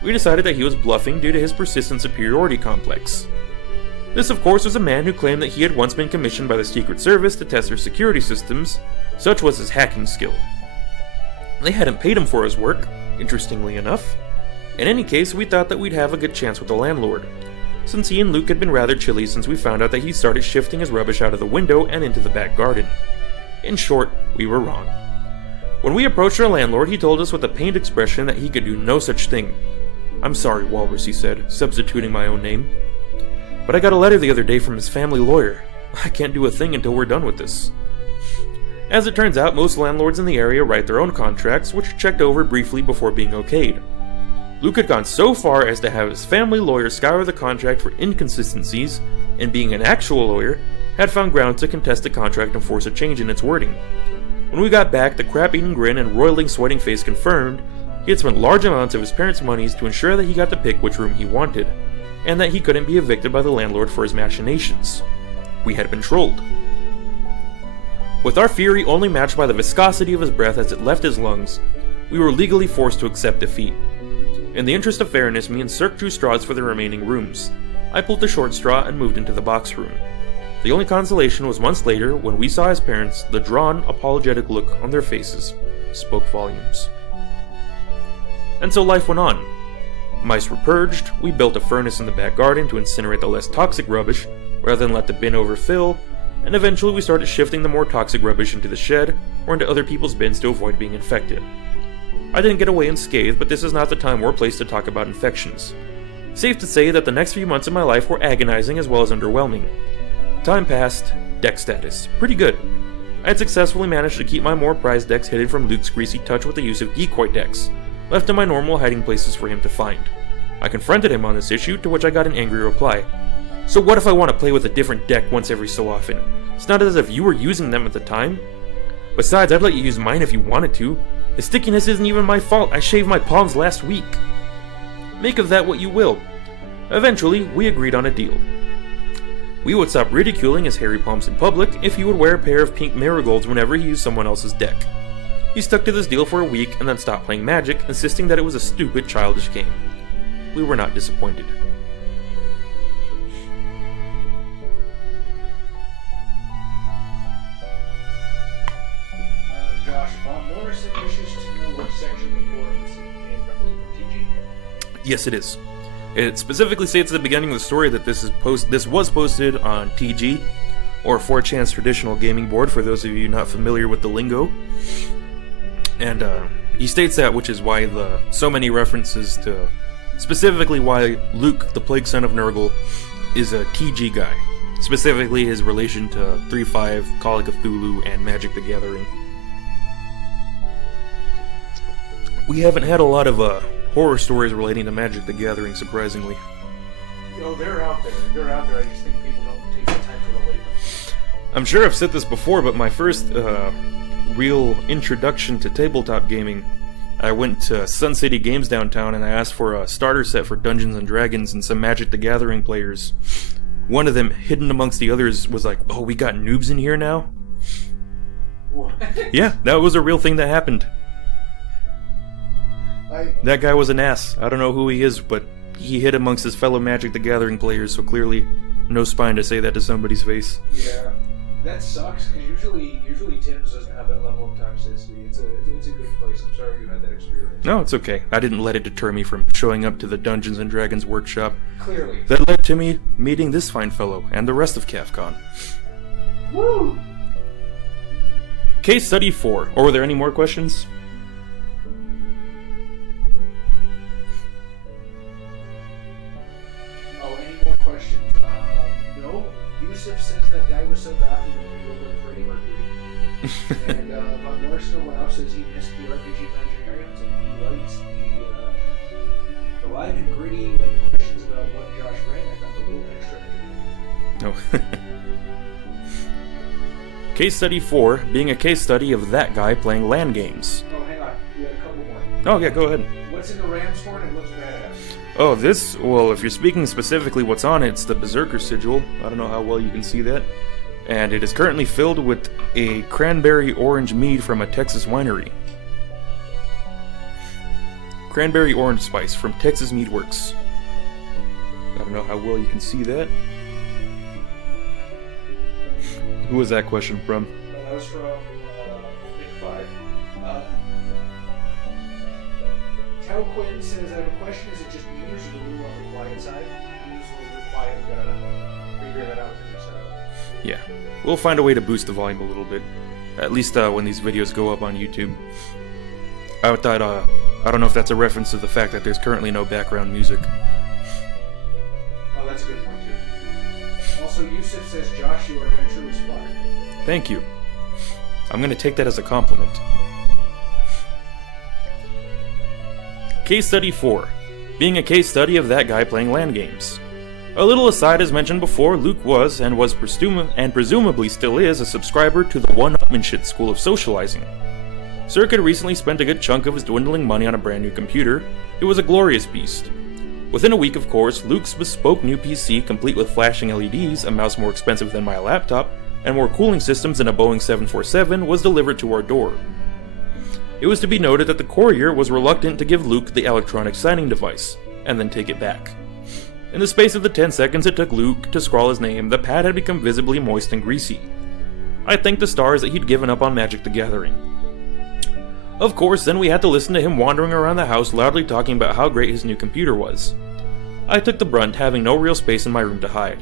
We decided that he was bluffing due to his persistent superiority complex. This, of course, was a man who claimed that he had once been commissioned by the Secret Service to test their security systems, such was his hacking skill. They hadn't paid him for his work, interestingly enough. In any case, we thought that we'd have a good chance with the landlord, since he and Luke had been rather chilly since we found out that he started shifting his rubbish out of the window and into the back garden. In short, we were wrong. When we approached our landlord, he told us with a pained expression that he could do no such thing. "I'm sorry, Walrus," he said, substituting my own name, "but I got a letter the other day from his family lawyer. I can't do a thing until we're done with this." As it turns out, most landlords in the area write their own contracts, which are checked over briefly before being okayed. Luke had gone so far as to have his family lawyer scour the contract for inconsistencies, and being an actual lawyer, had found grounds to contest the contract and force a change in its wording. When we got back, the crap-eating grin and roiling, sweating face confirmed he had spent large amounts of his parents' monies to ensure that he got to pick which room he wanted, and that he couldn't be evicted by the landlord for his machinations. We had been trolled. With our fury only matched by the viscosity of his breath as it left his lungs, we were legally forced to accept defeat. In the interest of fairness, me and Cirque drew straws for the remaining rooms. I pulled the short straw and moved into the box room. The only consolation was months later when we saw his parents. The drawn, apologetic look on their faces spoke volumes. And so life went on. Mice were purged, we built a furnace in the back garden to incinerate the less toxic rubbish rather than let the bin overfill, and eventually we started shifting the more toxic rubbish into the shed or into other people's bins to avoid being infected. I didn't get away unscathed, but this is not the time or place to talk about infections. Safe to say that the next few months of my life were agonizing as well as underwhelming. Time passed, deck status, pretty good. I had successfully managed to keep my more prized decks hidden from Luke's greasy touch with the use of decoy decks, left in my normal hiding places for him to find. I confronted him on this issue, to which I got an angry reply. "So what if I want to play with a different deck once every so often? It's not as if you were using them at the time. Besides, I'd let you use mine if you wanted to. The stickiness isn't even my fault, I shaved my palms last week." Make of that what you will. Eventually, we agreed on a deal. We would stop ridiculing his hairy palms in public if he would wear a pair of pink marigolds whenever he used someone else's deck. He stuck to this deal for a week and then stopped playing Magic, insisting that it was a stupid, childish game. We were not disappointed. Josh, Von Morrison wishes to know which section of the forum this came from. TG? Yes, it is. It specifically states at the beginning of the story that this was posted on TG, or 4chan's traditional gaming board, for those of you not familiar with the lingo. And He states that, which is why so many references to, specifically why Luke, the Plagueson of Nurgle, is a TG guy. Specifically his relation to 3.5, Call of Cthulhu, and Magic the Gathering. We haven't had a lot of horror stories relating to Magic the Gathering, surprisingly. They're out there. They're out there. I just think people don't take the time to relate them. I'm sure I've said this before, but my first real introduction to tabletop gaming, I went to Sun City Games downtown and I asked for a starter set for Dungeons & Dragons and some Magic the Gathering players. One of them, hidden amongst the others, was like, "Oh, we got noobs in here now?" What? Yeah, that was a real thing that happened. That guy was an ass. I don't know who he is, but he hid amongst his fellow Magic the Gathering players, so clearly no spine to say that to somebody's face. Yeah, that sucks, because usually Tim's doesn't have that level of toxicity. It's a good place. I'm sorry you had that experience. No, it's okay. I didn't let it deter me from showing up to the Dungeons & Dragons workshop. Clearly. That led to me meeting this fine fellow and the rest of CAFCON. Woo! Case Study 4. Or were there any more questions? Oh, any more questions? No. Yusuf says that guy was so happy when he over Freddie Mercury. And Von Larson Lau says he missed the RPG Imaginariums and he likes the live and gritty questions about what Josh ran. I found a little extra entertaining. Oh. Case Study 4 being a case study of that guy playing LAN games. Oh, hang on. We got a couple more. Oh, yeah, go ahead. What's in the Ram's horn and what's badass? Oh, this, well, if you're speaking specifically what's on it, it's the Berserker Sigil. I don't know how well you can see that. And it is currently filled with a cranberry orange mead from a Texas winery. Cranberry orange spice from Texas Mead Works. I don't know how well you can see that. Who was that question from? That was from Nick 5. Tao Quinn says, I have a question. Is it just me or is it a little on the quiet side? He's a little bit quiet. We gotta figure that out for your setup. Yeah, we'll find a way to boost the volume a little bit. At least when these videos go up on YouTube. I thought, I don't know if that's a reference to the fact that there's currently no background music. Oh, that's a good point, too. Also, Yusuf says, Josh, your adventure was fun. Thank you. I'm gonna take that as a compliment. Case Study 4. Being a case study of that guy playing LAN games. A little aside, as mentioned before, Luke was, and presumably still is, a subscriber to the one-upmanship school of socializing. Cirque had recently spent a good chunk of his dwindling money on a brand new computer. It was a glorious beast. Within a week, of course, Luke's bespoke new PC, complete with flashing LEDs, a mouse more expensive than my laptop, and more cooling systems than a Boeing 747, was delivered to our door. It was to be noted that the courier was reluctant to give Luke the electronic signing device, and then take it back. In the space of the 10 seconds it took Luke to scrawl his name, the pad had become visibly moist and greasy. I thanked the stars that he'd given up on Magic the Gathering. Of course, then we had to listen to him wandering around the house loudly talking about how great his new computer was. I took the brunt, having no real space in my room to hide.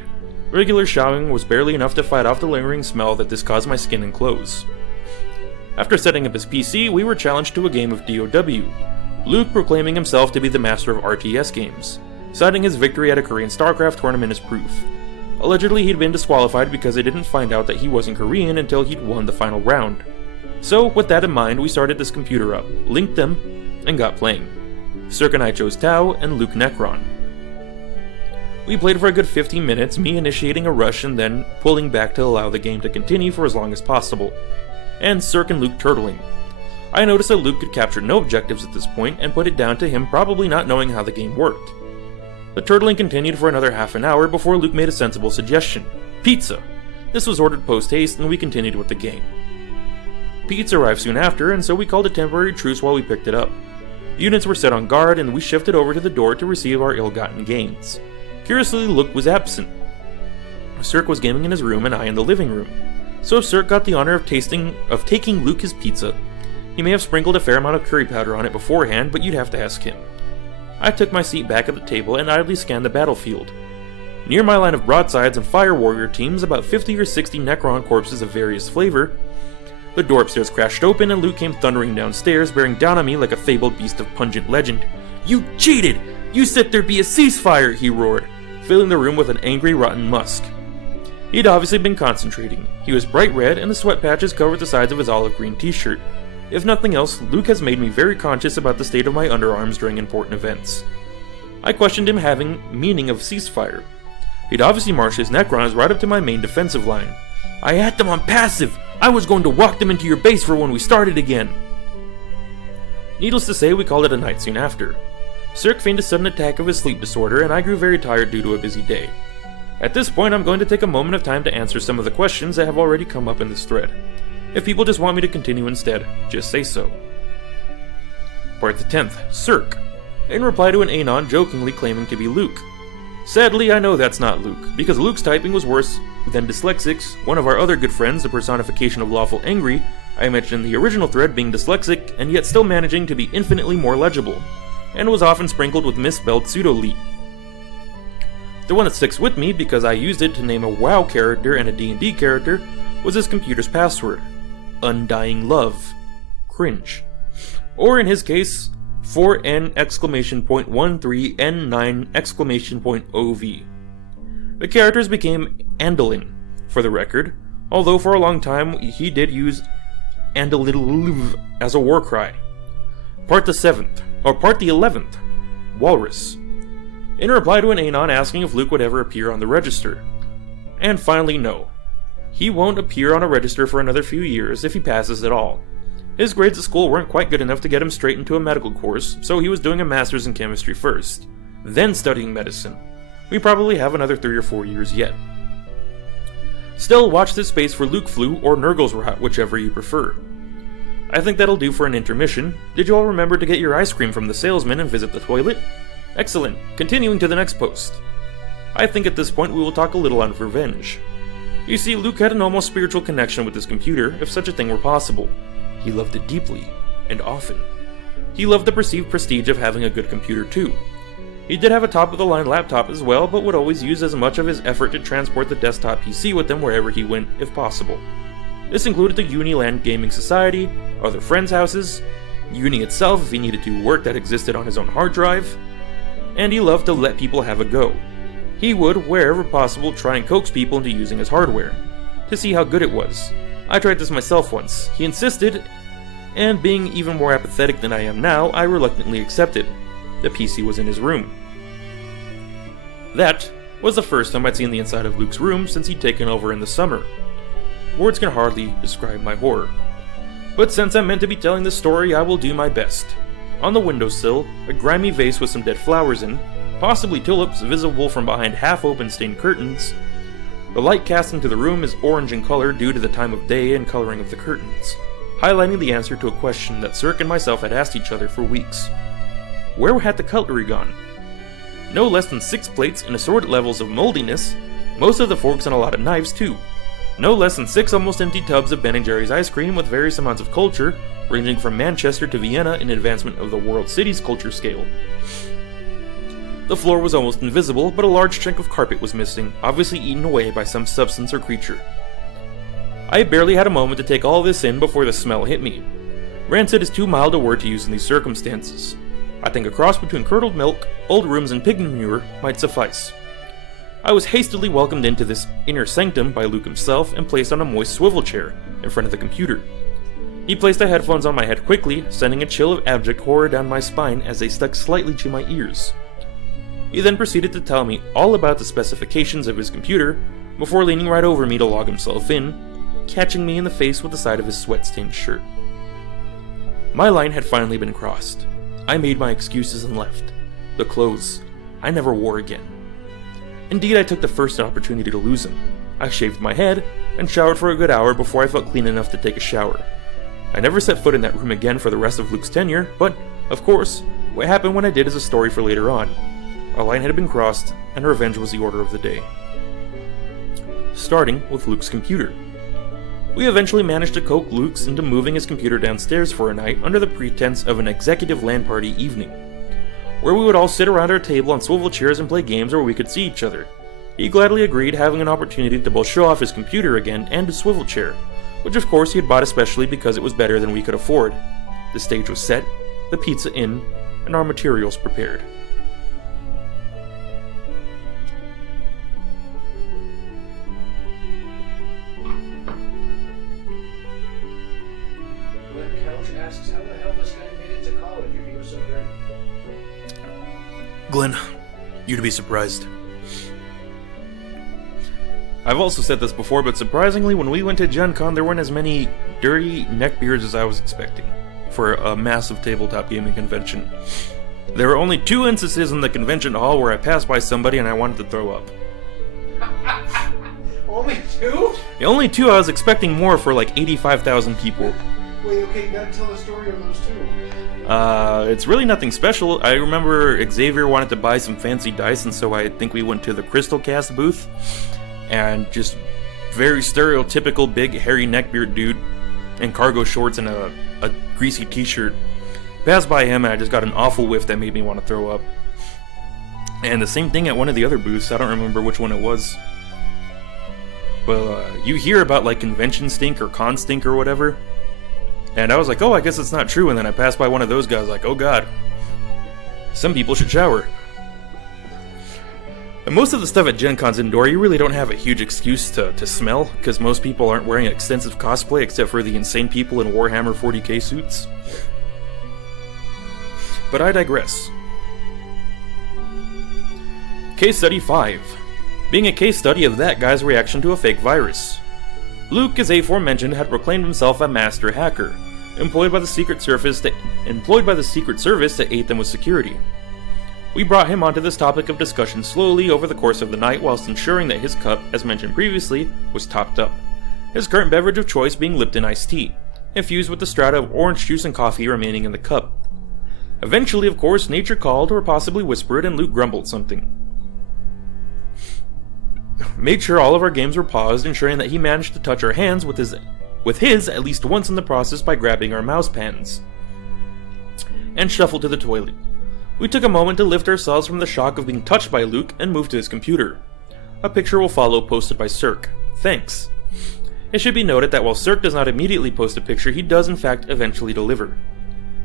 Regular showering was barely enough to fight off the lingering smell that this caused my skin and clothes. After setting up his PC, we were challenged to a game of DOW, Luke proclaiming himself to be the master of RTS games, citing his victory at a Korean StarCraft tournament as proof. Allegedly, he'd been disqualified because they didn't find out that he wasn't Korean until he'd won the final round. So, with that in mind, we started this computer up, linked them, and got playing. Cirque and I chose Tau, and Luke Necron. We played for a good 15 minutes, me initiating a rush and then pulling back to allow the game to continue for as long as possible, and Cirque and Luke turtling. I noticed that Luke could capture no objectives at this point, and put it down to him probably not knowing how the game worked. The turtling continued for another half an hour before Luke made a sensible suggestion: pizza! This was ordered post-haste, and we continued with the game. Pizza arrived soon after, and so we called a temporary truce while we picked it up. Units were set on guard, and we shifted over to the door to receive our ill-gotten gains. Curiously, Luke was absent. Cirque was gaming in his room, and I in the living room. So if Cirque got the honor of taking Luke his pizza, he may have sprinkled a fair amount of curry powder on it beforehand, but you'd have to ask him. I took my seat back at the table and idly scanned the battlefield. Near my line of broadsides and fire warrior teams, about 50 or 60 Necron corpses of various flavor, The door upstairs crashed open and Luke came thundering downstairs, bearing down on me like a fabled beast of pungent legend. "You cheated! You said there'd be a ceasefire!" he roared, filling the room with an angry, rotten musk. He'd obviously been concentrating. He was bright red, and the sweat patches covered the sides of his olive green t-shirt. If nothing else, Luke has made me very conscious about the state of my underarms during important events. I questioned him having meaning of ceasefire. He'd obviously marched his Necrons right up to my main defensive line. "I had them on passive! I was going to walk them into your base for when we started again!" Needless to say, we called it a night soon after. Cirque feigned a sudden attack of his sleep disorder, and I grew very tired due to a busy day. At this point, I'm going to take a moment of time to answer some of the questions that have already come up in this thread. If people just want me to continue instead, just say so. Part the 10th, Cirque. In reply to an Anon jokingly claiming to be Luke. Sadly, I know that's not Luke, because Luke's typing was worse than Dyslexics, one of our other good friends, the personification of Lawful Angry. I mentioned in the original thread being dyslexic, and yet still managing to be infinitely more legible, and was often sprinkled with misspelled pseudo-leet. The one that sticks with me, because I used it to name a WoW character and a D&D character, was his computer's password. Undying Love. Cringe. Or in his case, 4N!13N9!OV. The characters became Andalin, for the record, although for a long time he did use Andalil as a war cry. Part the 11th, Walrus. In reply to an Anon asking if Luke would ever appear on the register. And finally, no. He won't appear on a register for another few years if he passes at all. His grades at school weren't quite good enough to get him straight into a medical course, so he was doing a master's in chemistry first, then studying medicine. We probably have another 3 or 4 years yet. Still, watch this space for Luke Flu or Nurgle's Rot, whichever you prefer. I think that'll do for an intermission. Did you all remember to get your ice cream from the salesman and visit the toilet? Excellent. Continuing to the next post. I think at this point we will talk a little on revenge. You see, Luke had an almost spiritual connection with his computer, if such a thing were possible. He loved it deeply, and often. He loved the perceived prestige of having a good computer too. He did have a top-of-the-line laptop as well, but would always use as much of his effort to transport the desktop PC with him wherever he went, if possible. This included the Uniland Gaming Society, other friends' houses, Uni itself if he needed to work that existed on his own hard drive, and he loved to let people have a go. He would, wherever possible, try and coax people into using his hardware, to see how good it was. I tried this myself once. He insisted, and being even more apathetic than I am now, I reluctantly accepted. The PC was in his room. That was the first time I'd seen the inside of Luke's room since he'd taken over in the summer. Words can hardly describe my horror. But since I'm meant to be telling this story, I will do my best. On the windowsill, a grimy vase with some dead flowers in, possibly tulips visible from behind half-open stained curtains. The light cast into the room is orange in color due to the time of day and coloring of the curtains, highlighting the answer to a question that Cirque and myself had asked each other for weeks. Where had the cutlery gone? No less than 6 plates in assorted levels of moldiness, most of the forks and a lot of knives too. No less than 6 almost empty tubs of Ben & Jerry's ice cream with various amounts of culture, ranging from Manchester to Vienna in advancement of the world city's culture scale. The floor was almost invisible, but a large chunk of carpet was missing, obviously eaten away by some substance or creature. I barely had a moment to take all this in before the smell hit me. Rancid is too mild a word to use in these circumstances. I think a cross between curdled milk, old rooms, and pig manure might suffice. I was hastily welcomed into this inner sanctum by Luke himself and placed on a moist swivel chair in front of the computer. He placed the headphones on my head quickly, sending a chill of abject horror down my spine as they stuck slightly to my ears. He then proceeded to tell me all about the specifications of his computer before leaning right over me to log himself in, catching me in the face with the side of his sweat-stained shirt. My line had finally been crossed. I made my excuses and left. The clothes I never wore again. Indeed, I took the first opportunity to lose them. I shaved my head and showered for a good hour before I felt clean enough to take a shower. I never set foot in that room again for the rest of Luke's tenure, but, of course, what happened when I did is a story for later on. A line had been crossed, and revenge was the order of the day. Starting with Luke's computer. We eventually managed to coax Luke into moving his computer downstairs for a night under the pretense of an executive LAN party evening, where we would all sit around our table on swivel chairs and play games where we could see each other. He gladly agreed, having an opportunity to both show off his computer again and his swivel chair, which of course he had bought especially because it was better than we could afford. The stage was set, the pizza in, and our materials prepared. When Couch asks how the hell this guy made it to college if he was so dirty. Glenn, you'd be surprised. I've also said this before, but surprisingly, when we went to Gen Con, there weren't as many dirty neckbeards as I was expecting for a massive tabletop gaming convention. There were only 2 instances in the convention hall where I passed by somebody and I wanted to throw up. Only 2? The only 2. I was expecting more for like 85,000 people. Wait, okay, you gotta tell the story of those 2. It's really nothing special. I remember Xavier wanted to buy some fancy dice, and so I think we went to the Crystal Cast booth. And just very stereotypical big hairy neckbeard dude in cargo shorts and a greasy t-shirt. Passed by him and I just got an awful whiff that made me want to throw up. And the same thing at one of the other booths, I don't remember which one it was. But you hear about like convention stink or con stink or whatever. And I was like, oh, I guess it's not true. And then I passed by one of those guys like, oh god, some people should shower. And most of the stuff at Gen Con's indoor, you really don't have a huge excuse to smell, because most people aren't wearing extensive cosplay except for the insane people in Warhammer 40k suits. But I digress. Case Study 5. Being a case study of that guy's reaction to a fake virus. Luke, as aforementioned, had proclaimed himself a master hacker, employed by the Secret Service to aid them with security. We brought him onto this topic of discussion slowly over the course of the night whilst ensuring that his cup, as mentioned previously, was topped up. His current beverage of choice being Lipton iced tea, infused with the strata of orange juice and coffee remaining in the cup. Eventually, of course, nature called or possibly whispered and Luke grumbled something. Made sure all of our games were paused, ensuring that he managed to touch our hands with his at least once in the process by grabbing our mouse pans. And shuffled to the toilet. We took a moment to lift ourselves from the shock of being touched by Luke and moved to his computer. A picture will follow posted by Cirque. Thanks. It should be noted that while Cirque does not immediately post a picture, he does in fact eventually deliver.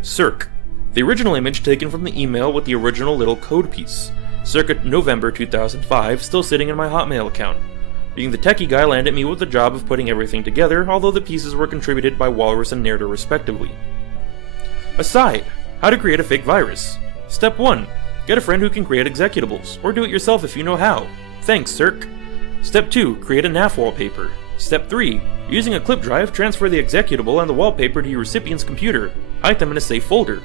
Cirque. The original image taken from the email with the original little code piece. Circa November 2005, still sitting in my Hotmail account. Being the techie guy landed me with the job of putting everything together, although the pieces were contributed by Walrus and Nerder respectively. Aside, how to create a fake virus. Step 1. Get a friend who can create executables, or do it yourself if you know how. Thanks, Cirque. Step 2. Create a NAF wallpaper. Step 3. Using a clip drive, transfer the executable and the wallpaper to your recipient's computer. Hide them in a safe folder.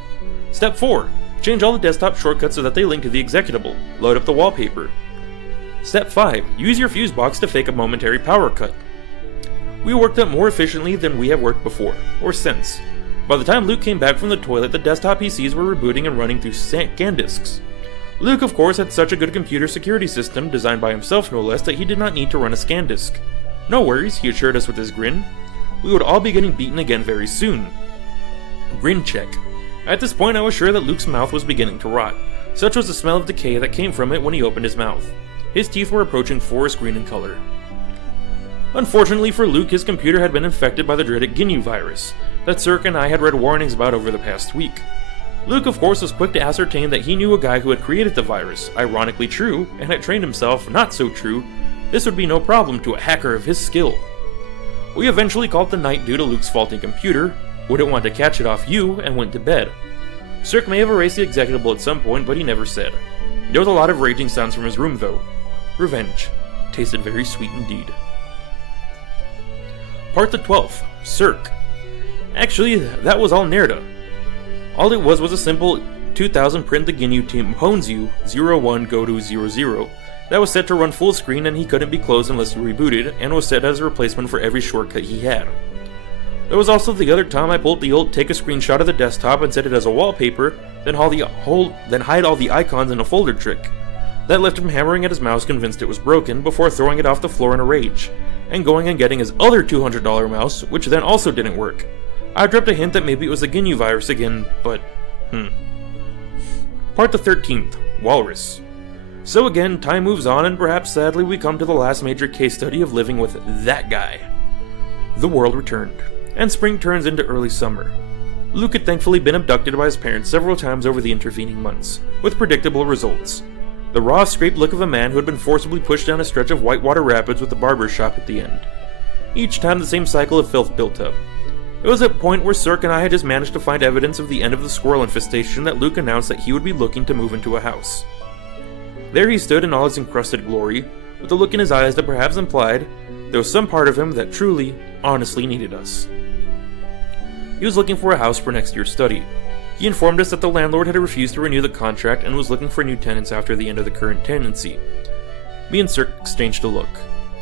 Step 4. Change all the desktop shortcuts so that they link to the executable. Load up the wallpaper. Step 5. Use your fuse box to fake a momentary power cut. We worked up more efficiently than we have worked before, or since. By the time Luke came back from the toilet, the desktop PCs were rebooting and running through scan disks. Luke, of course, had such a good computer security system, designed by himself no less, that he did not need to run a scan disk. No worries, he assured us with his grin. We would all be getting beaten again very soon. Grin check. At this point, I was sure that Luke's mouth was beginning to rot. Such was the smell of decay that came from it when he opened his mouth. His teeth were approaching forest green in color. Unfortunately for Luke, his computer had been infected by the dreaded GNU virus that Cirque and I had read warnings about over the past week. Luke, of course, was quick to ascertain that he knew a guy who had created the virus, ironically true, and had trained himself, not so true. This would be no problem to a hacker of his skill. We eventually called the night due to Luke's faulty computer, wouldn't want to catch it off you, and went to bed. Cirque may have erased the executable at some point, but he never said. There was a lot of raging sounds from his room, though. Revenge. Tasted very sweet indeed. Part the 12th. Cirque. Actually, that was all Nerda. All it was a simple 2000 print the GNU team hones you 01 go to 00 that was set to run full screen and he couldn't be closed unless you rebooted, and was set as a replacement for every shortcut he had. There was also the other time I pulled the old take a screenshot of the desktop and set it as a wallpaper, then hide all the icons in a folder trick. That left him hammering at his mouse convinced it was broken, before throwing it off the floor in a rage, and going and getting his other $200 mouse, which then also didn't work. I dropped a hint that maybe it was the GNU virus again, but Part the 13th. Walrus. So again, time moves on, and perhaps sadly we come to the last major case study of living with that guy. The world returned, and spring turns into early summer. Luke had thankfully been abducted by his parents several times over the intervening months, with predictable results. The raw, scraped look of a man who had been forcibly pushed down a stretch of whitewater rapids with a barber shop at the end. Each time the same cycle of filth built up. It was at a point where Cirque and I had just managed to find evidence of the end of the squirrel infestation that Luke announced that he would be looking to move into a house. There he stood in all his encrusted glory, with a look in his eyes that perhaps implied there was some part of him that truly, honestly needed us. He was looking for a house for next year's study. He informed us that the landlord had refused to renew the contract and was looking for new tenants after the end of the current tenancy. Me and Cirque exchanged a look,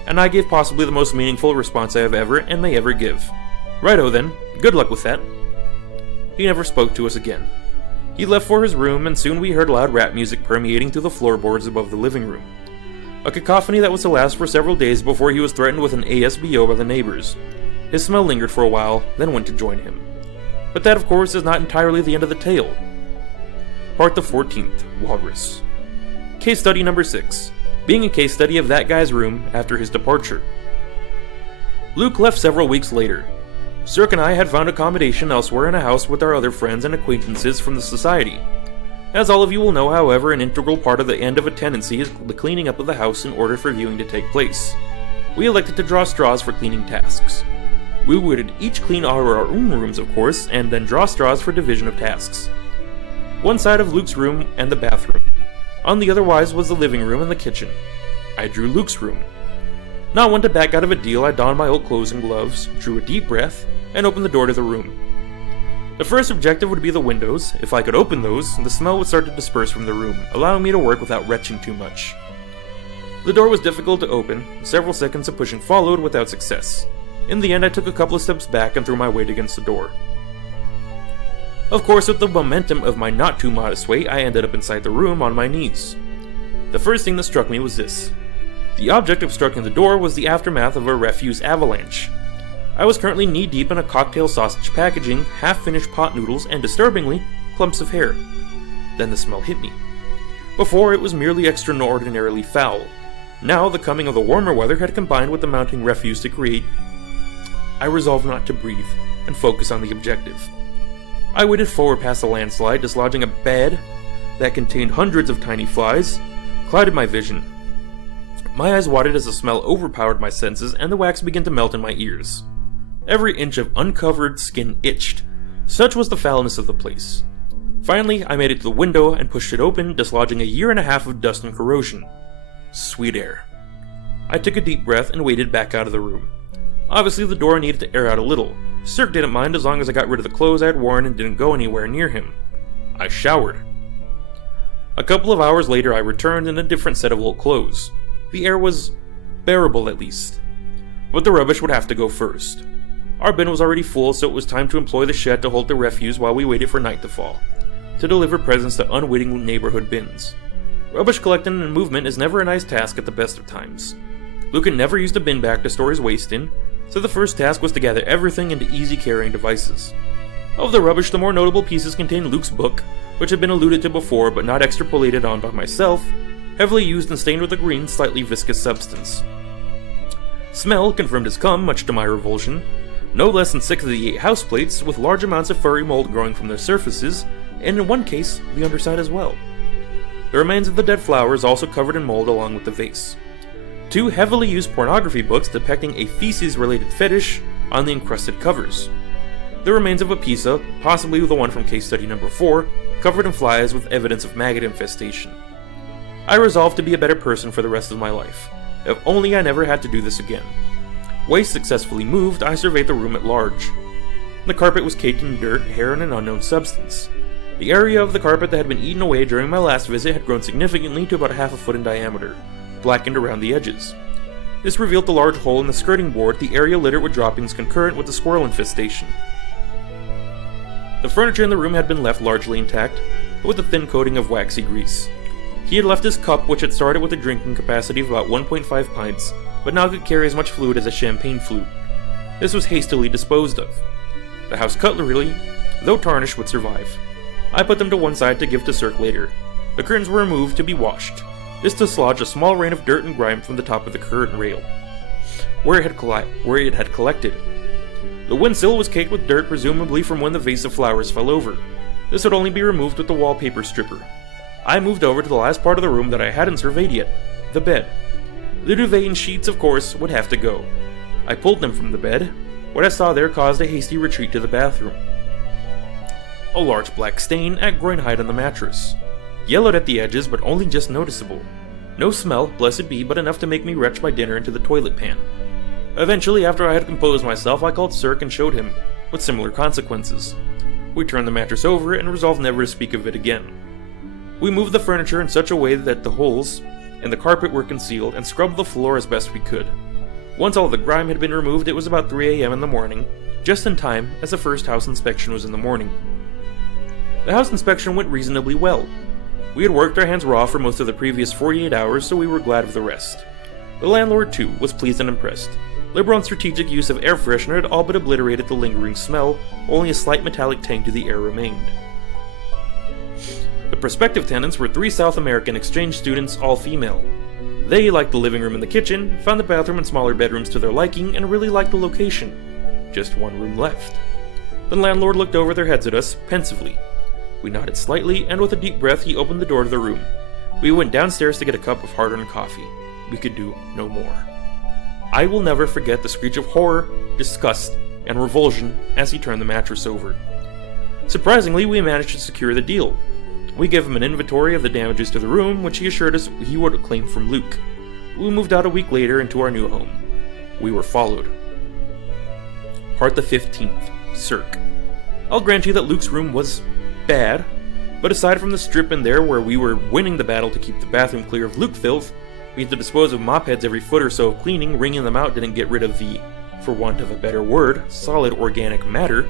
and I gave possibly the most meaningful response I have ever and may ever give. Righto then, good luck with that. He never spoke to us again. He left for his room, and soon we heard loud rap music permeating through the floorboards above the living room. A cacophony that was to last for several days before he was threatened with an ASBO by the neighbors. His smell lingered for a while, then went to join him. But that, of course, is not entirely the end of the tale. Part the 14th, Walrus. Case study number 6. Being a case study of that guy's room after his departure. Luke left several weeks later. Cirque and I had found accommodation elsewhere in a house with our other friends and acquaintances from the society. As all of you will know, however, an integral part of the end of a tenancy is the cleaning up of the house in order for viewing to take place. We elected to draw straws for cleaning tasks. We would each clean our own rooms, of course, and then draw straws for division of tasks. One side of Luke's room and the bathroom. On the otherwise was the living room and the kitchen. I drew Luke's room. Not one to back out of a deal, I donned my old clothes and gloves, drew a deep breath, and opened the door to the room. The first objective would be the windows. If I could open those, the smell would start to disperse from the room, allowing me to work without retching too much. The door was difficult to open. Several seconds of pushing followed without success. In the end, I took a couple of steps back and threw my weight against the door. Of course, with the momentum of my not too modest weight, I ended up inside the room on my knees. The first thing that struck me was this. The object obstructing the door was the aftermath of a refuse avalanche. I was currently knee-deep in a cocktail sausage packaging, half-finished pot noodles, and disturbingly, clumps of hair. Then the smell hit me. Before, it was merely extraordinarily foul. Now, the coming of the warmer weather had combined with the mounting refuse to create. I resolved not to breathe, and focus on the objective. I waded forward past the landslide, dislodging a bed that contained hundreds of tiny flies, clouded my vision. My eyes watered as the smell overpowered my senses, and the wax began to melt in my ears. Every inch of uncovered skin itched. Such was the foulness of the place. Finally, I made it to the window and pushed it open, dislodging a year and a half of dust and corrosion. Sweet air. I took a deep breath and waded back out of the room. Obviously, the door needed to air out a little. Cirque didn't mind as long as I got rid of the clothes I had worn and didn't go anywhere near him. I showered. A couple of hours later, I returned in a different set of old clothes. The air was bearable at least. But the rubbish would have to go first. Our bin was already full, so it was time to employ the shed to hold the refuse while we waited for night to fall, to deliver presents to unwitting neighborhood bins. Rubbish collecting and movement is never a nice task at the best of times. Luke had never used a bin bag to store his waste in, so the first task was to gather everything into easy carrying devices. Of the rubbish, the more notable pieces contained Luke's book, which had been alluded to before but not extrapolated on by myself, heavily used and stained with a green, slightly viscous substance. Smell confirmed as cum, much to my revulsion. No less than 6 of the 8 houseplates, with large amounts of furry mold growing from their surfaces, and in one case, the underside as well. The remains of the dead flowers also covered in mold along with the vase. 2 heavily used pornography books depicting a feces-related fetish on the encrusted covers. The remains of a pizza, possibly the one from case study number 4, covered in flies with evidence of maggot infestation. I resolved to be a better person for the rest of my life. If only I never had to do this again. Waste successfully moved, I surveyed the room at large. The carpet was caked in dirt, hair, and an unknown substance. The area of the carpet that had been eaten away during my last visit had grown significantly to about half a foot in diameter, blackened around the edges. This revealed the large hole in the skirting board, the area littered with droppings concurrent with the squirrel infestation. The furniture in the room had been left largely intact, but with a thin coating of waxy grease. He had left his cup, which had started with a drinking capacity of about 1.5 pints, but now could carry as much fluid as a champagne flute. This was hastily disposed of. The house cutlery, though tarnished, would survive. I put them to one side to give to Cirque later. The curtains were removed to be washed. This dislodged a small rain of dirt and grime from the top of the curtain rail, where it had collected. The windsill was caked with dirt, presumably from when the vase of flowers fell over. This would only be removed with the wallpaper stripper. I moved over to the last part of the room that I hadn't surveyed yet, the bed. The duvet and sheets, of course, would have to go. I pulled them from the bed. What I saw there caused a hasty retreat to the bathroom. A large black stain at groin height on the mattress. Yellowed at the edges, but only just noticeable. No smell, blessed be, but enough to make me retch my dinner into the toilet pan. Eventually, after I had composed myself, I called Cirque and showed him, with similar consequences. We turned the mattress over and resolved never to speak of it again. We moved the furniture in such a way that the holes in the carpet were concealed and scrubbed the floor as best we could. Once all the grime had been removed, it was about 3 a.m. in the morning, just in time as the first house inspection was in the morning. The house inspection went reasonably well. We had worked our hands raw for most of the previous 48 hours, so we were glad of the rest. The landlord, too, was pleased and impressed. Liberal and strategic use of air freshener had all but obliterated the lingering smell, only a slight metallic tang to the air remained. The prospective tenants were 3 South American exchange students, all female. They liked the living room and the kitchen, found the bathroom and smaller bedrooms to their liking, and really liked the location. Just one room left. The landlord looked over their heads at us, pensively. We nodded slightly, and with a deep breath he opened the door to the room. We went downstairs to get a cup of hard-earned coffee. We could do no more. I will never forget the screech of horror, disgust, and revulsion as he turned the mattress over. Surprisingly, we managed to secure the deal. We gave him an inventory of the damages to the room, which he assured us he would claim from Luke. We moved out a week later into our new home. We were followed. Part the 15th. Cirque. I'll grant you that Luke's room was bad, but aside from the strip in there where we were winning the battle to keep the bathroom clear of Luke filth, we had to dispose of mop heads every foot or so of cleaning. Wringing them out didn't get rid of the, for want of a better word, solid organic matter.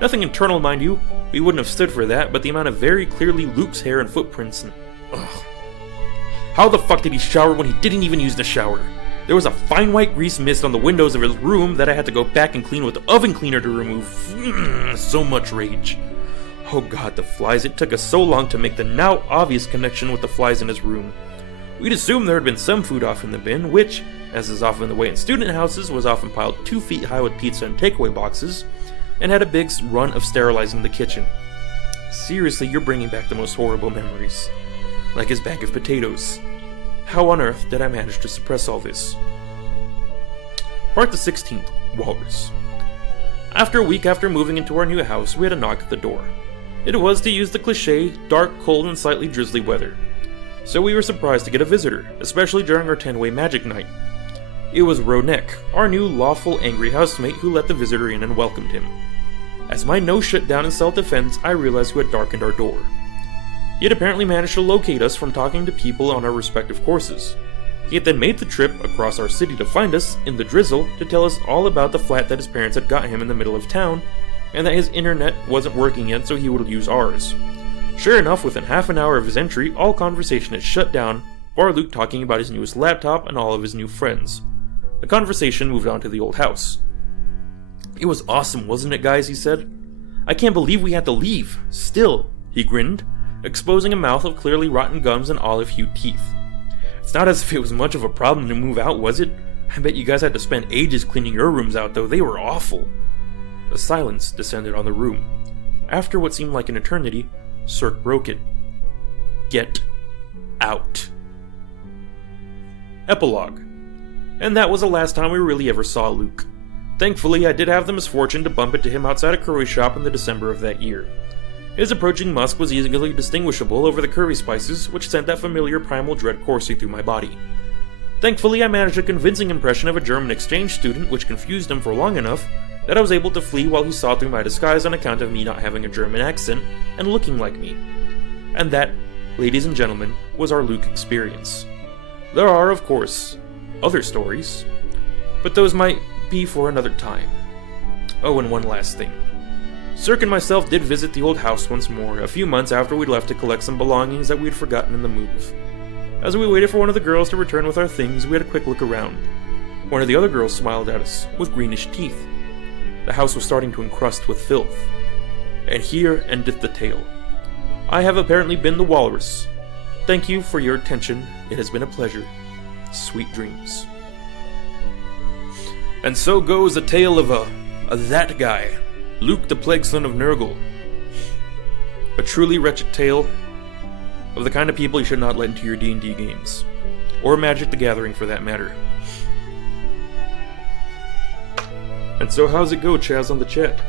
Nothing internal, mind you. We wouldn't have stood for that, but the amount of very clearly Luke's hair and footprints and... Ugh. How the fuck did he shower when he didn't even use the shower? There was a fine white grease mist on the windows of his room that I had to go back and clean with the oven cleaner to remove. So much rage. Oh god, the flies. It took us so long to make the now obvious connection with the flies in his room. We'd assumed there had been some food off in the bin, which, as is often the way in student houses, was often piled 2 feet high with pizza and takeaway boxes, and had a big run of sterilizing the kitchen. Seriously, you're bringing back the most horrible memories. Like his bag of potatoes. How on earth did I manage to suppress all this? Part the 16th. Walrus. After a week after moving into our new house, we had a knock at the door. It was, to use the cliché, dark, cold, and slightly drizzly weather. So we were surprised to get a visitor, especially during our 10-way magic night. It was Ronek, our new lawful angry housemate, who let the visitor in and welcomed him. As my nose shut down in self-defense, I realized who had darkened our door. He had apparently managed to locate us from talking to people on our respective courses. He had then made the trip across our city to find us, in the drizzle, to tell us all about the flat that his parents had got him in the middle of town, and that his internet wasn't working yet, so he would use ours. Sure enough, within half an hour of his entry, all conversation had shut down, bar Luke talking about his newest laptop and all of his new friends. The conversation moved on to the old house. It was awesome, wasn't it, guys, he said. I can't believe we had to leave. Still, he grinned, exposing a mouth of clearly rotten gums and olive-hued teeth. It's not as if it was much of a problem to move out, was it? I bet you guys had to spend ages cleaning your rooms out, though. They were awful. A silence descended on the room. After what seemed like an eternity, Cirque broke it. Get out. Epilogue. And that was the last time we really ever saw Luke. Thankfully, I did have the misfortune to bump into him outside a curry shop in the December of that year. His approaching musk was easily distinguishable over the curry spices, which sent that familiar primal dread coursing through my body. Thankfully, I managed a convincing impression of a German exchange student, which confused him for long enough that I was able to flee while he saw through my disguise on account of me not having a German accent and looking like me. And that, ladies and gentlemen, was our Luke experience. There are, of course, other stories, but those might be for another time. Oh, and one last thing. Cirque and myself did visit the old house once more, a few months after we'd left to collect some belongings that we had forgotten in the move. As we waited for one of the girls to return with our things, we had a quick look around. One of the other girls smiled at us, with greenish teeth. The house was starting to encrust with filth. And here endeth the tale. I have apparently been the walrus. Thank you for your attention. It has been a pleasure. Sweet dreams. And so goes a tale of a That guy, Luke the Plagueson of Nurgle. A truly wretched tale of the kind of people you should not let into your D&D games. Or Magic the Gathering, for that matter. And so how's it go, Chaz, on the chat?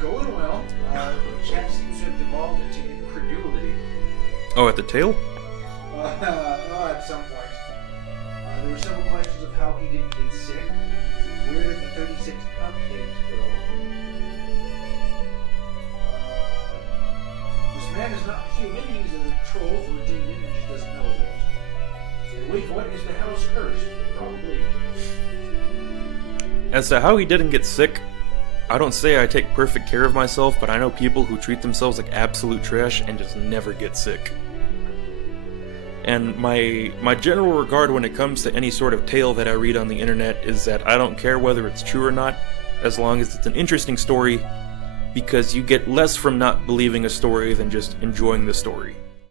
Going well. The chat seems to have devolved into incredulity. Oh, at the tail? At some point. There were several questions of how he didn't get sick. Where did the 36 cupcakes go? This man is not human, he's a troll or a demon, and just doesn't know it yet. Wait, what? Is the house cursed? Probably. As to how he didn't get sick, I don't say I take perfect care of myself, but I know people who treat themselves like absolute trash and just never get sick. And my general regard when it comes to any sort of tale that I read on the internet is that I don't care whether it's true or not, as long as it's an interesting story, because you get less from not believing a story than just enjoying the story.